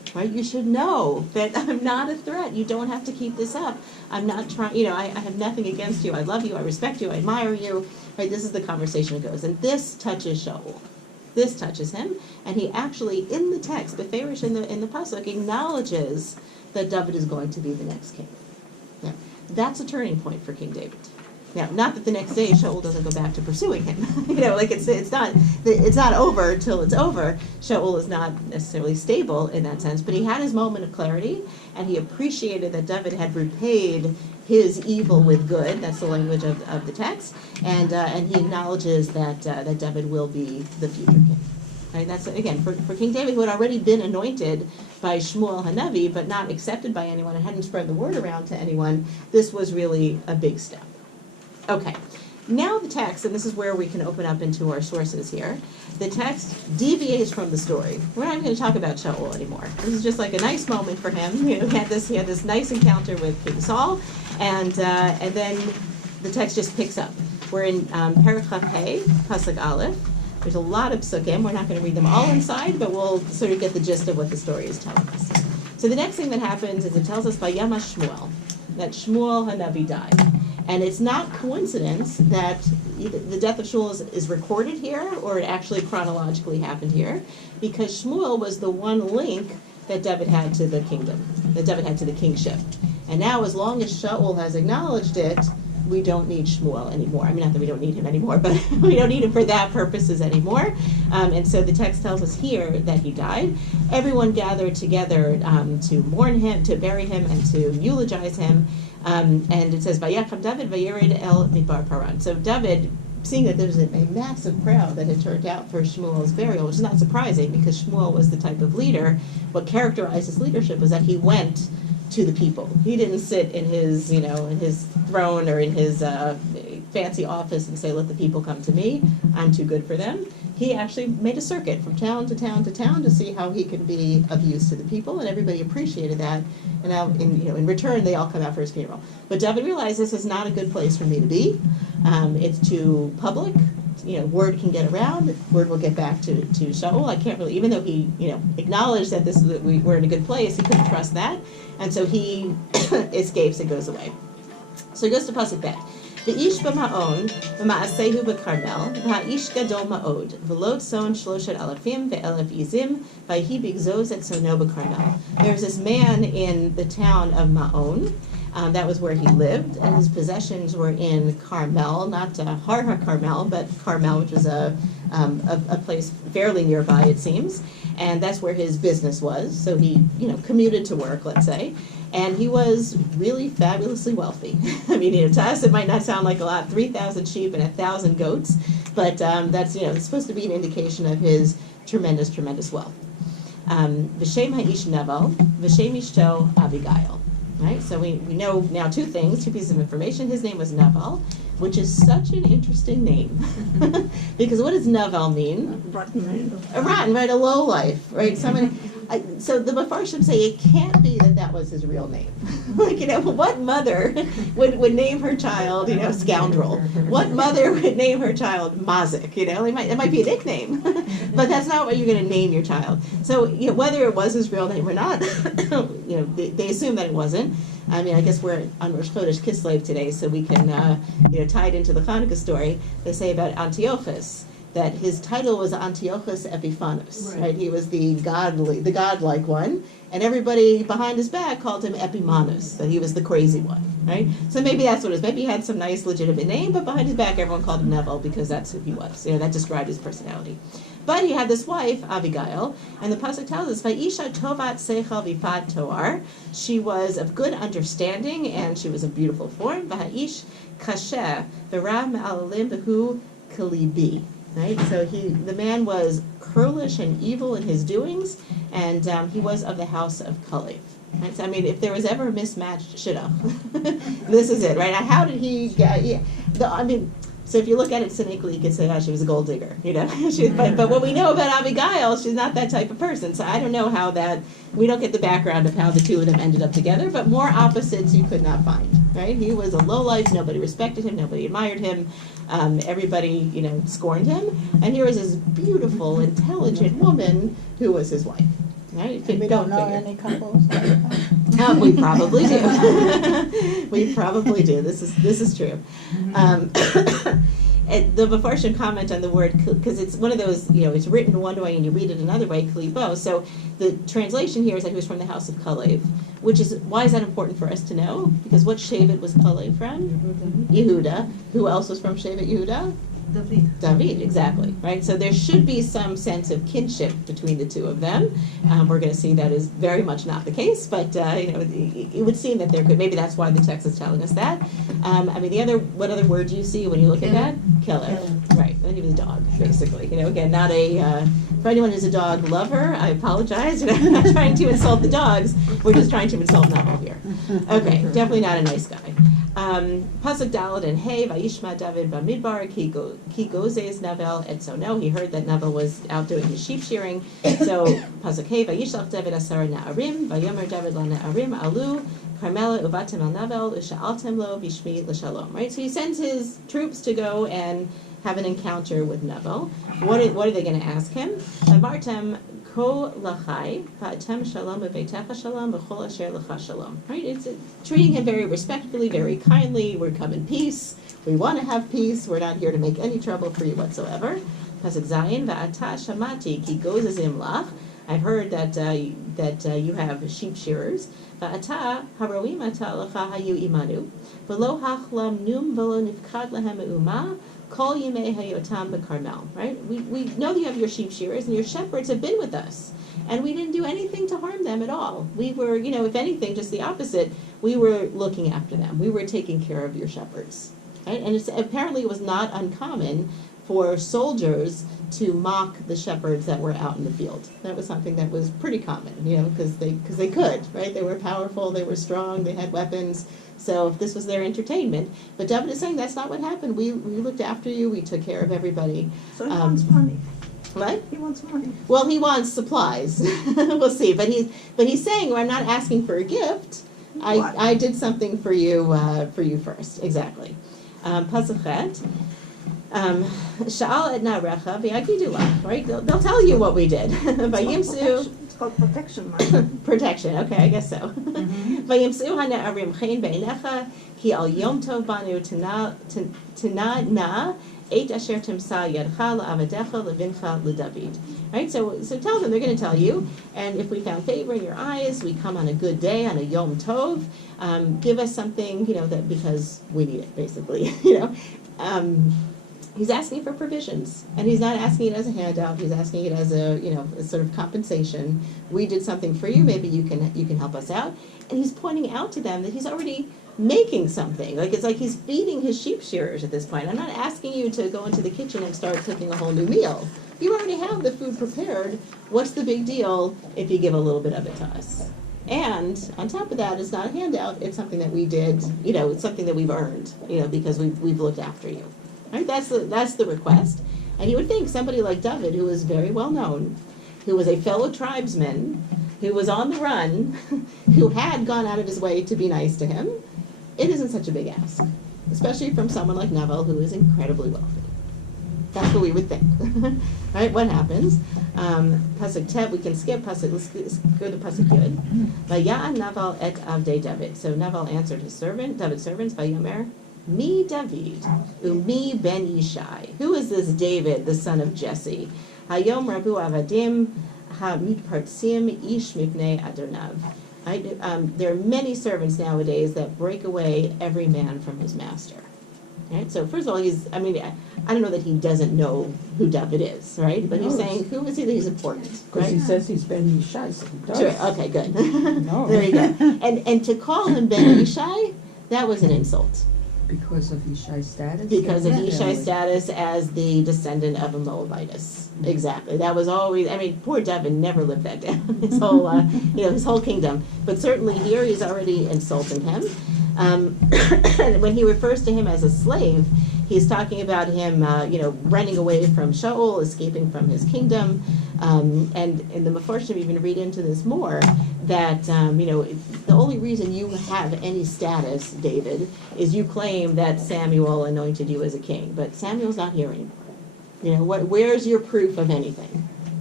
right? You should know that I'm not a threat. You don't have to keep this up. I'm not trying, I have nothing against you. I love you. I respect you. I admire you. Right? This is the conversation it goes. And this touches Shaul. This touches him. And he actually, in the text, Beferish in the Pasuk, acknowledges that David is going to be the next king. Now, that's a turning point for King David. Now, not that the next day Shaul doesn't go back to pursuing him. It's not over till it's over. Shaul is not necessarily stable in that sense, but he had his moment of clarity, and he appreciated that David had repaid his evil with good. That's the language of the text, and he acknowledges that David will be the future king. Right? That's again for King David, who had already been anointed by Shmuel Hanavi, but not accepted by anyone and hadn't spread the word around to anyone. This was really a big step. Okay, now the text, and this is where we can open up into our sources here. The text deviates from the story. We're not even going to talk about Shaul anymore. This is just like a nice moment for him. He had this nice encounter with King Saul, and then the text just picks up. We're in Perek Hey, Pasuk Aleph. There's a lot of psukim. We're not going to read them all inside, but we'll sort of get the gist of what the story is telling us. So the next thing that happens is it tells us by Yamash Shmuel that Shmuel Hanavi died. And it's not coincidence that the death of Shmuel is recorded here, or it actually chronologically happened here, because Shmuel was the one link that David had to the kingdom, that David had to the kingship. And now, as long as Shaul has acknowledged it, we don't need Shmuel anymore. I mean, not that we don't need him anymore, but we don't need him for that purposes anymore. And so the text tells us here that he died. Everyone gathered together to mourn him, to bury him, and to eulogize him. And it says, Vayacham David vayered el midbar paran. So David, seeing that there's a massive crowd that had turned out for Shmuel's burial, which is not surprising because Shmuel was the type of leader. What characterized his leadership was that he went to the people. He didn't sit in his, in his throne or in his fancy office and say, let the people come to me. I'm too good for them. He actually made a circuit from town to town to town to see how he could be of use to the people, and everybody appreciated that. And now, in return, they all come out for his funeral. But David realized this is not a good place for me to be. It's too public. Word can get around. Word will get back to Shaul. I can't really, even though he, acknowledged that we're in a good place, he couldn't trust that, and so he escapes and goes away. So he goes to Pasuk Bet. V'ish b'ma'on v'ma'asehu b'karmel v'ha'ish gadol ma'od v'lo tzon 3,000 ve'elef izim v'hi bigzoz et sono b'karmel. There's this man in the town of Ma'on. That was where he lived, and his possessions were in Carmel, not Har Carmel, but Carmel, which was a place fairly nearby, it seems, and that's where his business was. So he, commuted to work, let's say, and he was really fabulously wealthy. I mean, to us it might not sound like a lot, 3,000 sheep and 1,000 goats, but that's it's supposed to be an indication of his tremendous wealth. V'shem ha'ish Nebel, v'shem ishto Abigail. Right, so we know now two pieces of information. His name was Nebel, which is such an interesting name. Because what does Nebel mean? A rotten, right? A low life, right? So the Mefarshim say it can't be that was his real name. What mother would name her child, scoundrel? What mother would name her child Mazik? It might be a nickname, but that's not what you're going to name your child. So whether it was his real name or not, they assume that it wasn't. I mean, I guess we're on Rosh Chodesh Kislev today, so we can tie it into the Hanukkah story. They say about Antiochus that his title was Antiochus Epiphanes, right? He was the godlike one, and everybody behind his back called him Epimanus, that he was the crazy one, right? So maybe that's what it is. Maybe he had some nice legitimate name, but behind his back everyone called him Nebel because that's who he was. That described his personality. But he had this wife, Abigail, and the pasuk tells us, "Va'isha tovat seichel v'fat toar." She was of good understanding and she was of beautiful form. V'ha'ish kasher v'ram alalim b'hu kalibi. Right, so the man was churlish and evil in his doings, and he was of the house of Kalev. Right, so I mean, if there was ever a mismatched shidduch, this is it, right? How did he get? So if you look at it cynically, you could say, she was a gold digger, but what we know about Abigail, she's not that type of person. So I don't know how we don't get the background of how the two of them ended up together, but more opposites you could not find, right? He was a lowlife, nobody respected him, nobody admired him, everybody, scorned him, and here was this beautiful, intelligent woman who was his wife. right? If And you we don't know figure. any couples like that. We probably do. We probably do. This is true. The Mefarshim comment on the word, because it's one of those, it's written one way and you read it another way, klibo. So the translation here is that he was from the house of Kalev, which is, why is that important for us to know? Because what Shevet was Kalev from? Yehuda. Who else was from Shevet Yehuda? David, exactly, right? So there should be some sense of kinship between the two of them. We're going to see that is very much not the case, but it would seem that there could. Maybe that's why the text is telling us that. What other word do you see when you look at that? Killer, right? Then he was a dog, basically. Again, not for anyone who's a dog lover. I apologize. I'm not trying to insult the dogs. We're just trying to insult Nebel here. Okay, definitely not a nice guy. Pasuk Daled and Hey, Vayishma David Bamidbar, Ki Gozes Nebel, and so no, he heard that Nebel was out doing his sheep shearing. So Pasuk Hey, Vayishlach David Asar Na'arim, Vayomer David La Na'arim Alu, Carmela Uvatem Al Nebel, Usha'altem Lo, Vishmi L'Shalom. Right, so he sends his troops to go and have an encounter with Nebel. What are they going to ask him? Amartem Ko lachai, va'atem shalom v'veitecha shalom, v'chol asher lecha shalom. Right? It's treating him very respectfully, very kindly. We're come in peace. We want to have peace. We're not here to make any trouble for you whatsoever. Pasuk Zayin, va'ata shamati ki gozazim lach. I've heard that you have sheep shearers. Va'ata haroim ata lecha hayu imanu, v'lo hachlam num v'lo nifkad lehem me'uma. Kol Yimei Hayotam B'Carmel, right? We know that you have your sheep shearers and your shepherds have been with us. And we didn't do anything to harm them at all. We were, if anything, just the opposite. We were looking after them. We were taking care of your shepherds. Right? And apparently it was not uncommon for soldiers to mock the shepherds that were out in the field. That was something that was pretty common, because they could, right? They were powerful, they were strong, they had weapons. So if this was their entertainment. But David is saying that's not what happened. We looked after you. We took care of everybody. So he wants money. What? He wants money. Well, he wants supplies. We'll see. But he's saying, well, I'm not asking for a gift. I did something for you first. Exactly. Pasachet. Sha'al edna recha v'yagidu, right? They'll tell you what we did. Vayimsu. It's called protection money. Protection. Okay, I guess so. Vayimsu hana'arim chen beinecha ki al yom tov banu tana na et asher timsa yadcha la'avadecha levincha leDavid. Right. So tell them, they're going to tell you. And if we found favor in your eyes, we come on a good day, on a yom tov. Give us something, that because we need it, basically. He's asking for provisions, and he's not asking it as a handout. He's asking it as a sort of compensation. We did something for you. Maybe you can help us out. And he's pointing out to them that he's already making something. It's like he's feeding his sheep shearers at this point. I'm not asking you to go into the kitchen and start cooking a whole new meal. You already have the food prepared. What's the big deal if you give a little bit of it to us? And on top of that, it's not a handout. It's something that we did. It's something that we've earned. Because we've looked after you. Right? That's the request. And you would think somebody like David, who was very well known, who was a fellow tribesman, who was on the run, who had gone out of his way to be nice to him, it isn't such a big ask, especially from someone like Nebel, who is incredibly wealthy. That's what we would think. Right? What happens? Pasuk Tet, we can skip Pasuk. Let's go to Pasuk Yud. Vaya'an Nebel et avdei David. So Nebel answered David's servants, Vayomer, Mi David, Umi ben Yishai. Who is this David, the son of Jesse? Hayom Rabu Avadim HaMitpartsim Ish Mipnei Adonav. There are many servants nowadays that break away every man from his master. Right? So first of all, I don't know that he doesn't know who David is, right? But he's saying, who is he that he's important? Because right? he says he's Ben Yishai, so he does. Sure, okay, good. No. There you go. And to call him Ben Yishai, that was an insult. Because of Yishai's status? Because of Definitely. Yishai's status as the descendant of a Moabitess. Exactly. That was always, poor David never lived that down, his whole kingdom. But certainly here he's already insulting him. When he refers to him as a slave, he's talking about him, running away from Shaul, escaping from his kingdom. And in the Mefarshim even read into this more, that, the only reason you have any status, David, is you claim that Samuel anointed you as a king. But Samuel's not here anymore. Where's your proof of anything?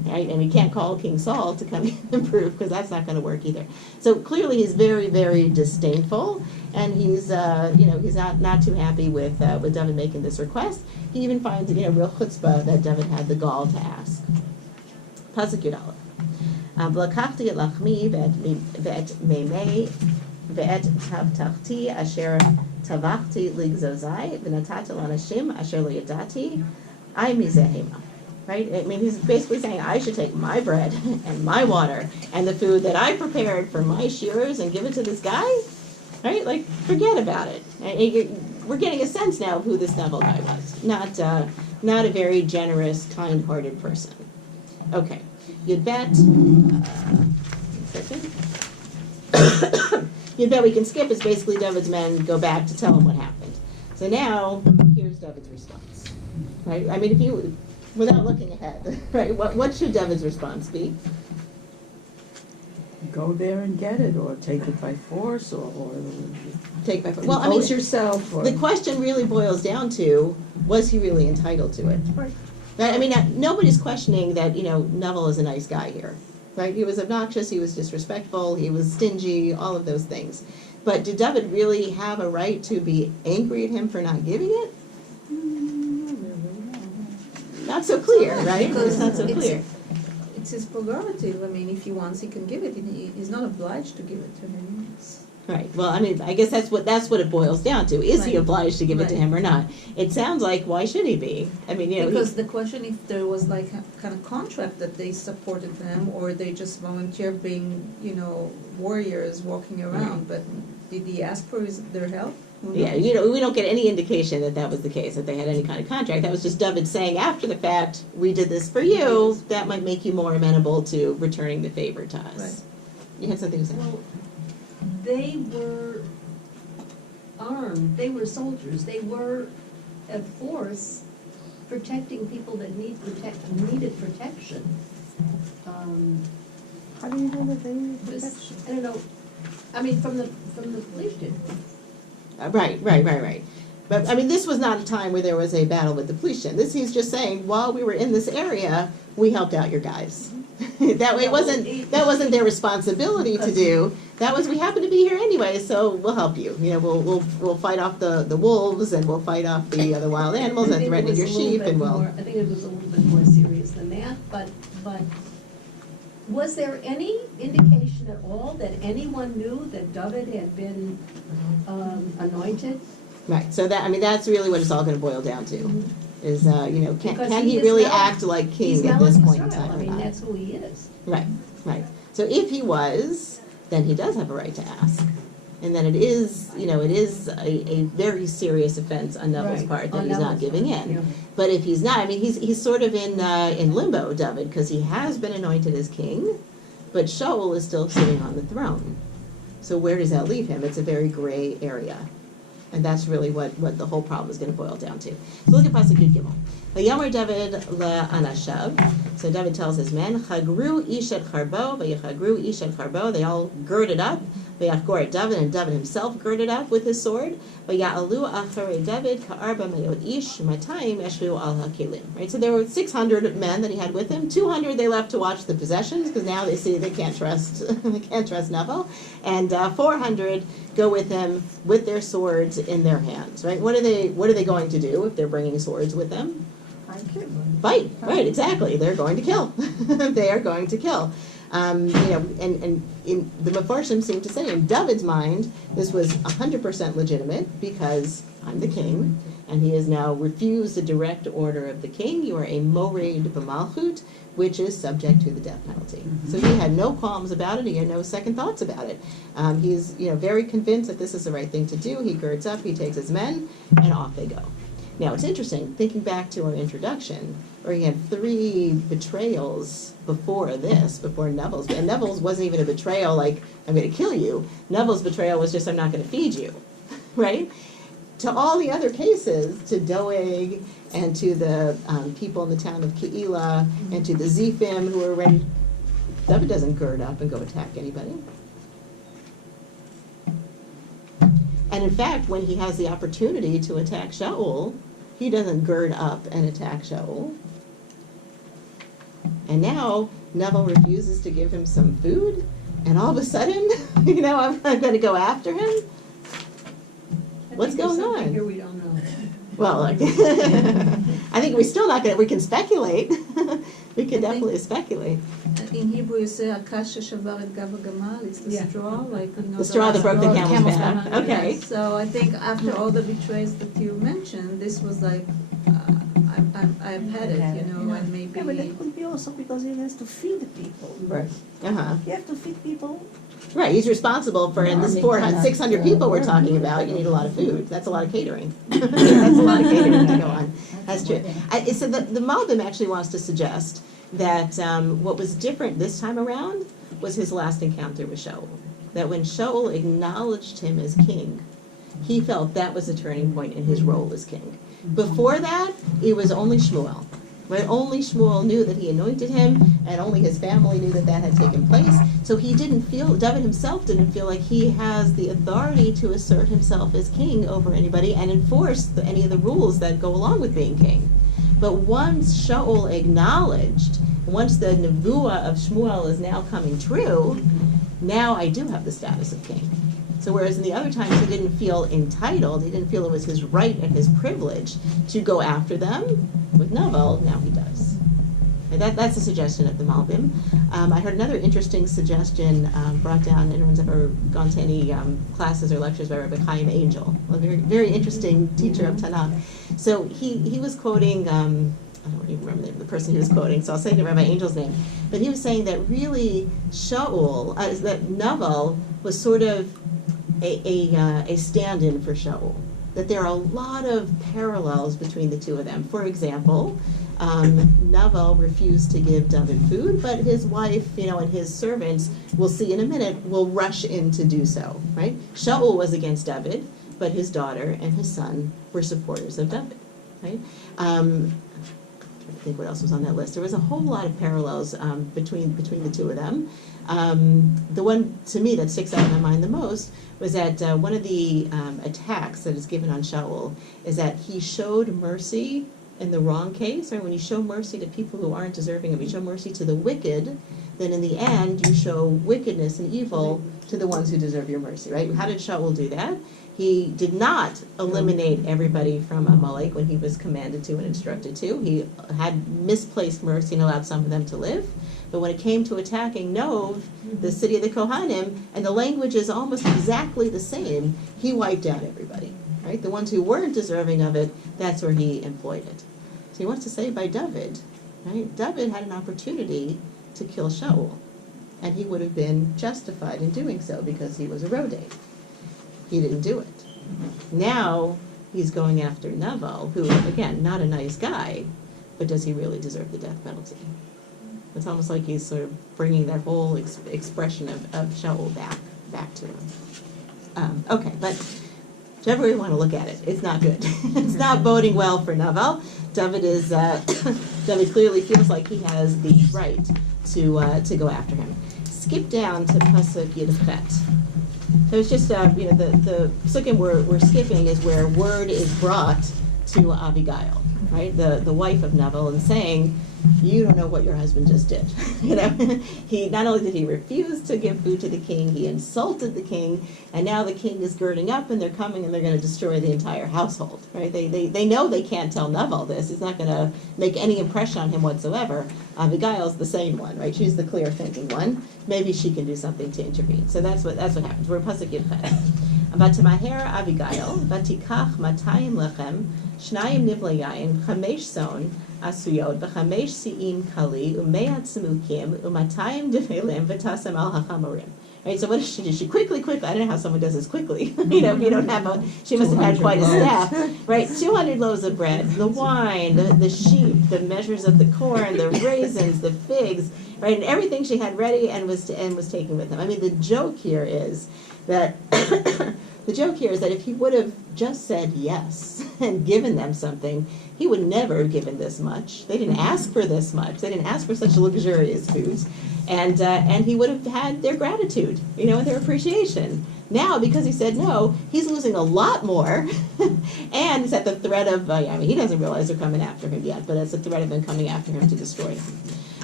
right? And we can't call King Saul to come and prove, because that's not going to work either. So clearly he's very, very disdainful, and he's, he's not too happy with David making this request. He even finds, real chutzpah that David had the gall to ask. Pasuk Yud Aleph. V'lakachti et lachmi v'et meimei v'et tavtachti asher tavachti ligzozai v'natata lanashim asher lo yadati I mizehema. Right? I mean, he's basically saying I should take my bread and my water and the food that I prepared for my shearers and give it to this guy? Right? Like, forget about it. We're getting a sense now of who this Nebel guy was. Not a very generous, kind-hearted person. Okay. You'd bet, you'd bet we can skip is basically David's men go back to tell him what happened. So now, here's David's response. Right? I mean, if you, without looking ahead, right, what should David's response be? Go there and get it, or take it by force, or Take by force. Well, I mean, impose yourself. Or, the question really boils down to, was he really entitled to it? right. Right? I mean, nobody's questioning that, Nebel is a nice guy here. Right? He was obnoxious, he was disrespectful, he was stingy, all of those things. But did David really have a right to be angry at him for not giving it? Not so clear, right? Because It's not so clear. It's his prerogative. I mean, if he wants, he can give it. He's not obliged to give it to him. Right. Well, I mean, I guess that's what it boils down to. Is he Right. obliged to give it to Right. him or not? It sounds like, why should he be? I mean, Because the question, if there was like a kind of contract that they supported them, or they just volunteer being, warriors walking around, but did he ask for their help? Who yeah, knows? we don't get any indication that was the case, that they had any kind of contract. That was just David saying after the fact, we did this for you. That might make you more amenable to returning the favor to us. Right. You had something to say? Well, they were armed, they were soldiers, they were a force protecting people that needed protection. How do you know that they need This, protection? I don't know, I mean, from the police did. Right. But, I mean, this was not a time where there was a battle with the police. He's just saying, while we were in this area, we helped out your guys. That way, that wasn't their responsibility to do. That was, we happen to be here anyway, so we'll help you. We'll fight off the wolves, and we'll fight off the other wild animals that threaten your sheep, and we'll. I think it was a little bit more serious than that, but was there any indication at all that anyone knew that David had been anointed? Right, so that's really what it's all gonna boil down to, is, Because can he he is really now- act like He's king at now this in point in Israel. time I or mean, not? that's who he is. Right. So if he was, then he does have a right to ask. And then it is a very serious offense on Nebel's Right, part that on he's not Nebel's giving part, in. yeah. But if he's not, I mean, he's sort of in limbo, David, because he has been anointed as king, but Shaul is still sitting on the throne. So where does that leave him? It's a very gray area. And that's really what the whole problem is going to boil down to. So look at Pasuk Yud Gimel. Vayomer David le'anashav. So David tells his men, Chagru ish et charbo, vayachagru ish et charbo. They all girded up. Vayachgor et David, and David himself girded up with his sword. Vaya'alu acharei David ka'arba mayot ish, matayim yashvu al hakelim. Right. So there were 600 men that he had with him. 200 they left to watch the possessions, because now they see they can't trust Nebel, and 400 go with him with their swords in their hands. Right. What are they going to do if they're bringing swords with them? Fight, right, exactly. They're going to kill. They are going to kill. And in the Mefarshim seem to say, in David's mind, this was 100% legitimate, because I'm the king, and he has now refused the direct order of the king. You are a mored b'malchut, which is subject to the death penalty. So he had no qualms about it. He had no second thoughts about it. He's very convinced that this is the right thing to do. He girds up, he takes his men, and off they go. Now, it's interesting, thinking back to our introduction, where he had 3 betrayals before Nebel's. And Nebel's wasn't even a betrayal like, I'm going to kill you. Nebel's betrayal was just, I'm not going to feed you, right? To all the other cases, to Doeg, and to the people in the town of Keilah, and to the Zephim who were ready, David doesn't gird up and go attack anybody. And in fact, when he has the opportunity to attack Shaul, he doesn't gird up and attack Shaul. And now Nebel refuses to give him some food, and all of a sudden, I'm going to go after him? What's going on? Here we don't know. Well, I think we're still not going to, we can speculate. We can definitely speculate. In Hebrew, you say, "Akash shavar et gav hagamal," it's the Yeah. straw, like, The straw that broke the camel's back. Yeah, Okay. so I think after all the betrays that you mentioned, this was like, I've had it, and maybe. Yeah, but that could be also because he has to feed the people. Right. Uh-huh. You have to feed people. Right, he's responsible for, in this 400, 600 people we're talking about, you need a lot of food. That's a lot of catering. That's a lot of catering to go on. That's true. So the Malbim actually wants to suggest that what was different this time around was his last encounter with Shaul. That when Shaul acknowledged him as king, he felt that was a turning point in his role as king. Before that, it was only Shmuel. Right? Only Shmuel knew that he anointed him, and only his family knew that that had taken place. So he didn't feel, David himself didn't feel like he has the authority to assert himself as king over anybody and enforce any of the rules that go along with being king. But once Shaul acknowledged, once the nevuah of Shmuel is now coming true, now I do have the status of king. So whereas in the other times he didn't feel entitled, he didn't feel it was his right and his privilege to go after them, with Nebel, now he does. And that's a suggestion of the Malbim. I heard another interesting suggestion brought down, anyone's ever gone to any classes or lectures by Rabbi Chaim Angel, a very, very interesting teacher of Tanakh. So he was quoting, I don't even remember the name of the person he was quoting, so I'll say the Rabbi Angel's name. But he was saying that really Shaul, that Nebel was sort of a stand-in for Shaul. That there are a lot of parallels between the two of them. For example, Nebel refused to give David food, but his wife, and his servants, we'll see in a minute, will rush in to do so, right? Shaul was against David, but his daughter and his son were supporters of David, right? I think what else was on that list. There was a whole lot of parallels between the two of them. The one, to me, that sticks out in my mind the most was that one of the attacks that is given on Shaul is that he showed mercy in the wrong case, or when you show mercy to people who aren't deserving of it, you show mercy to the wicked, then in the end you show wickedness and evil to the ones who deserve your mercy, right? How did Shaul do that? He did not eliminate everybody from Amalek when he was commanded to and instructed to. He had misplaced mercy and allowed some of them to live. But when it came to attacking Nov, the city of the Kohanim, and the language is almost exactly the same, he wiped out everybody, right? The ones who weren't deserving of it, that's where he employed it. So he wants to say by David, right? David had an opportunity to kill Shaul, and he would have been justified in doing so because he was a Rodate. He didn't do it. Now he's going after Nebel, who, again, not a nice guy, but does he really deserve the death penalty? It's almost like he's sort of bringing that whole expression of Shaul back to him. Okay, but whichever way you want to look at it, it's not good. It's not boding well for Nebel. David clearly feels like he has the right to go after him. Skip down to Pasuk Yudchet. So it's just, the psukim we're skipping is where word is brought to Abigail, right? The wife of Nebel, and saying, you don't know what your husband just did. He not only did he refuse to give food to the king, he insulted the king, and now the king is girding up, and they're coming, and they're going to destroy the entire household. Right? They know they can't tell Nebel this. It's not going to make any impression on him whatsoever. Abigail's the same one, right? She's the clear thinking one. Maybe she can do something to intervene. So that's what happens. We're pasuk Yudchet. V'tamaher Abigail, v'tikach 200 lechem, 2 nivla yayin, 5 son, asuyot, ו5 שיאים kali, ו100 tzmukim, ו200 develim, v'tasam al hachamorim. Right, so what does she do? She quickly, I don't know how someone does this quickly. You don't have she must have had quite a staff. Right, 200 loaves of bread, the wine, the sheep, the measures of the corn, the raisins, the figs, right, and everything she had ready and was taken with him. I mean, the joke here is that if he would have just said yes and given them something, he would never have given this much. They didn't ask for this much. They didn't ask for such luxurious foods. And he would have had their gratitude, and their appreciation. Now, because he said no, he's losing a lot more. And it's at the threat of, he doesn't realize they're coming after him yet, but it's the threat of them coming after him to destroy him.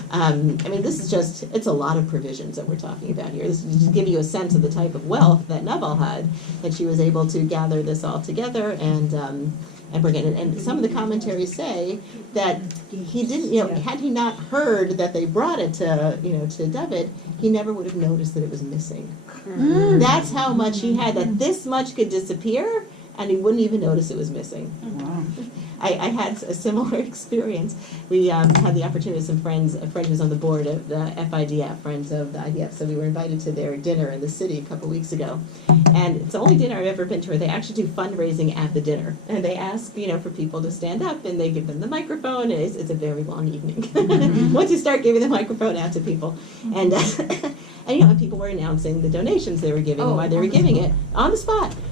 I mean, this is just, it's a lot of provisions that we're talking about here. This is to give you a sense of the type of wealth that Nebel had, that she was able to gather this all together and bring it in. And some of the commentaries say that he didn't, had he not heard that they brought it to, to David, he never would have noticed that it was missing. That's how much he had, that this much could disappear, and he wouldn't even notice it was missing. Wow. I had a similar experience. We had the opportunity with some friends, a friend who's on the board of the FIDF, friends of the IDF, so we were invited to their dinner in the city a couple weeks ago. And it's the only dinner I've ever been to where they actually do fundraising at the dinner. And they ask, for people to stand up, and they give them the microphone. It's a very long evening. Once you start giving the microphone out to people. And, and people were announcing the donations they were giving and why they were giving it on the spot.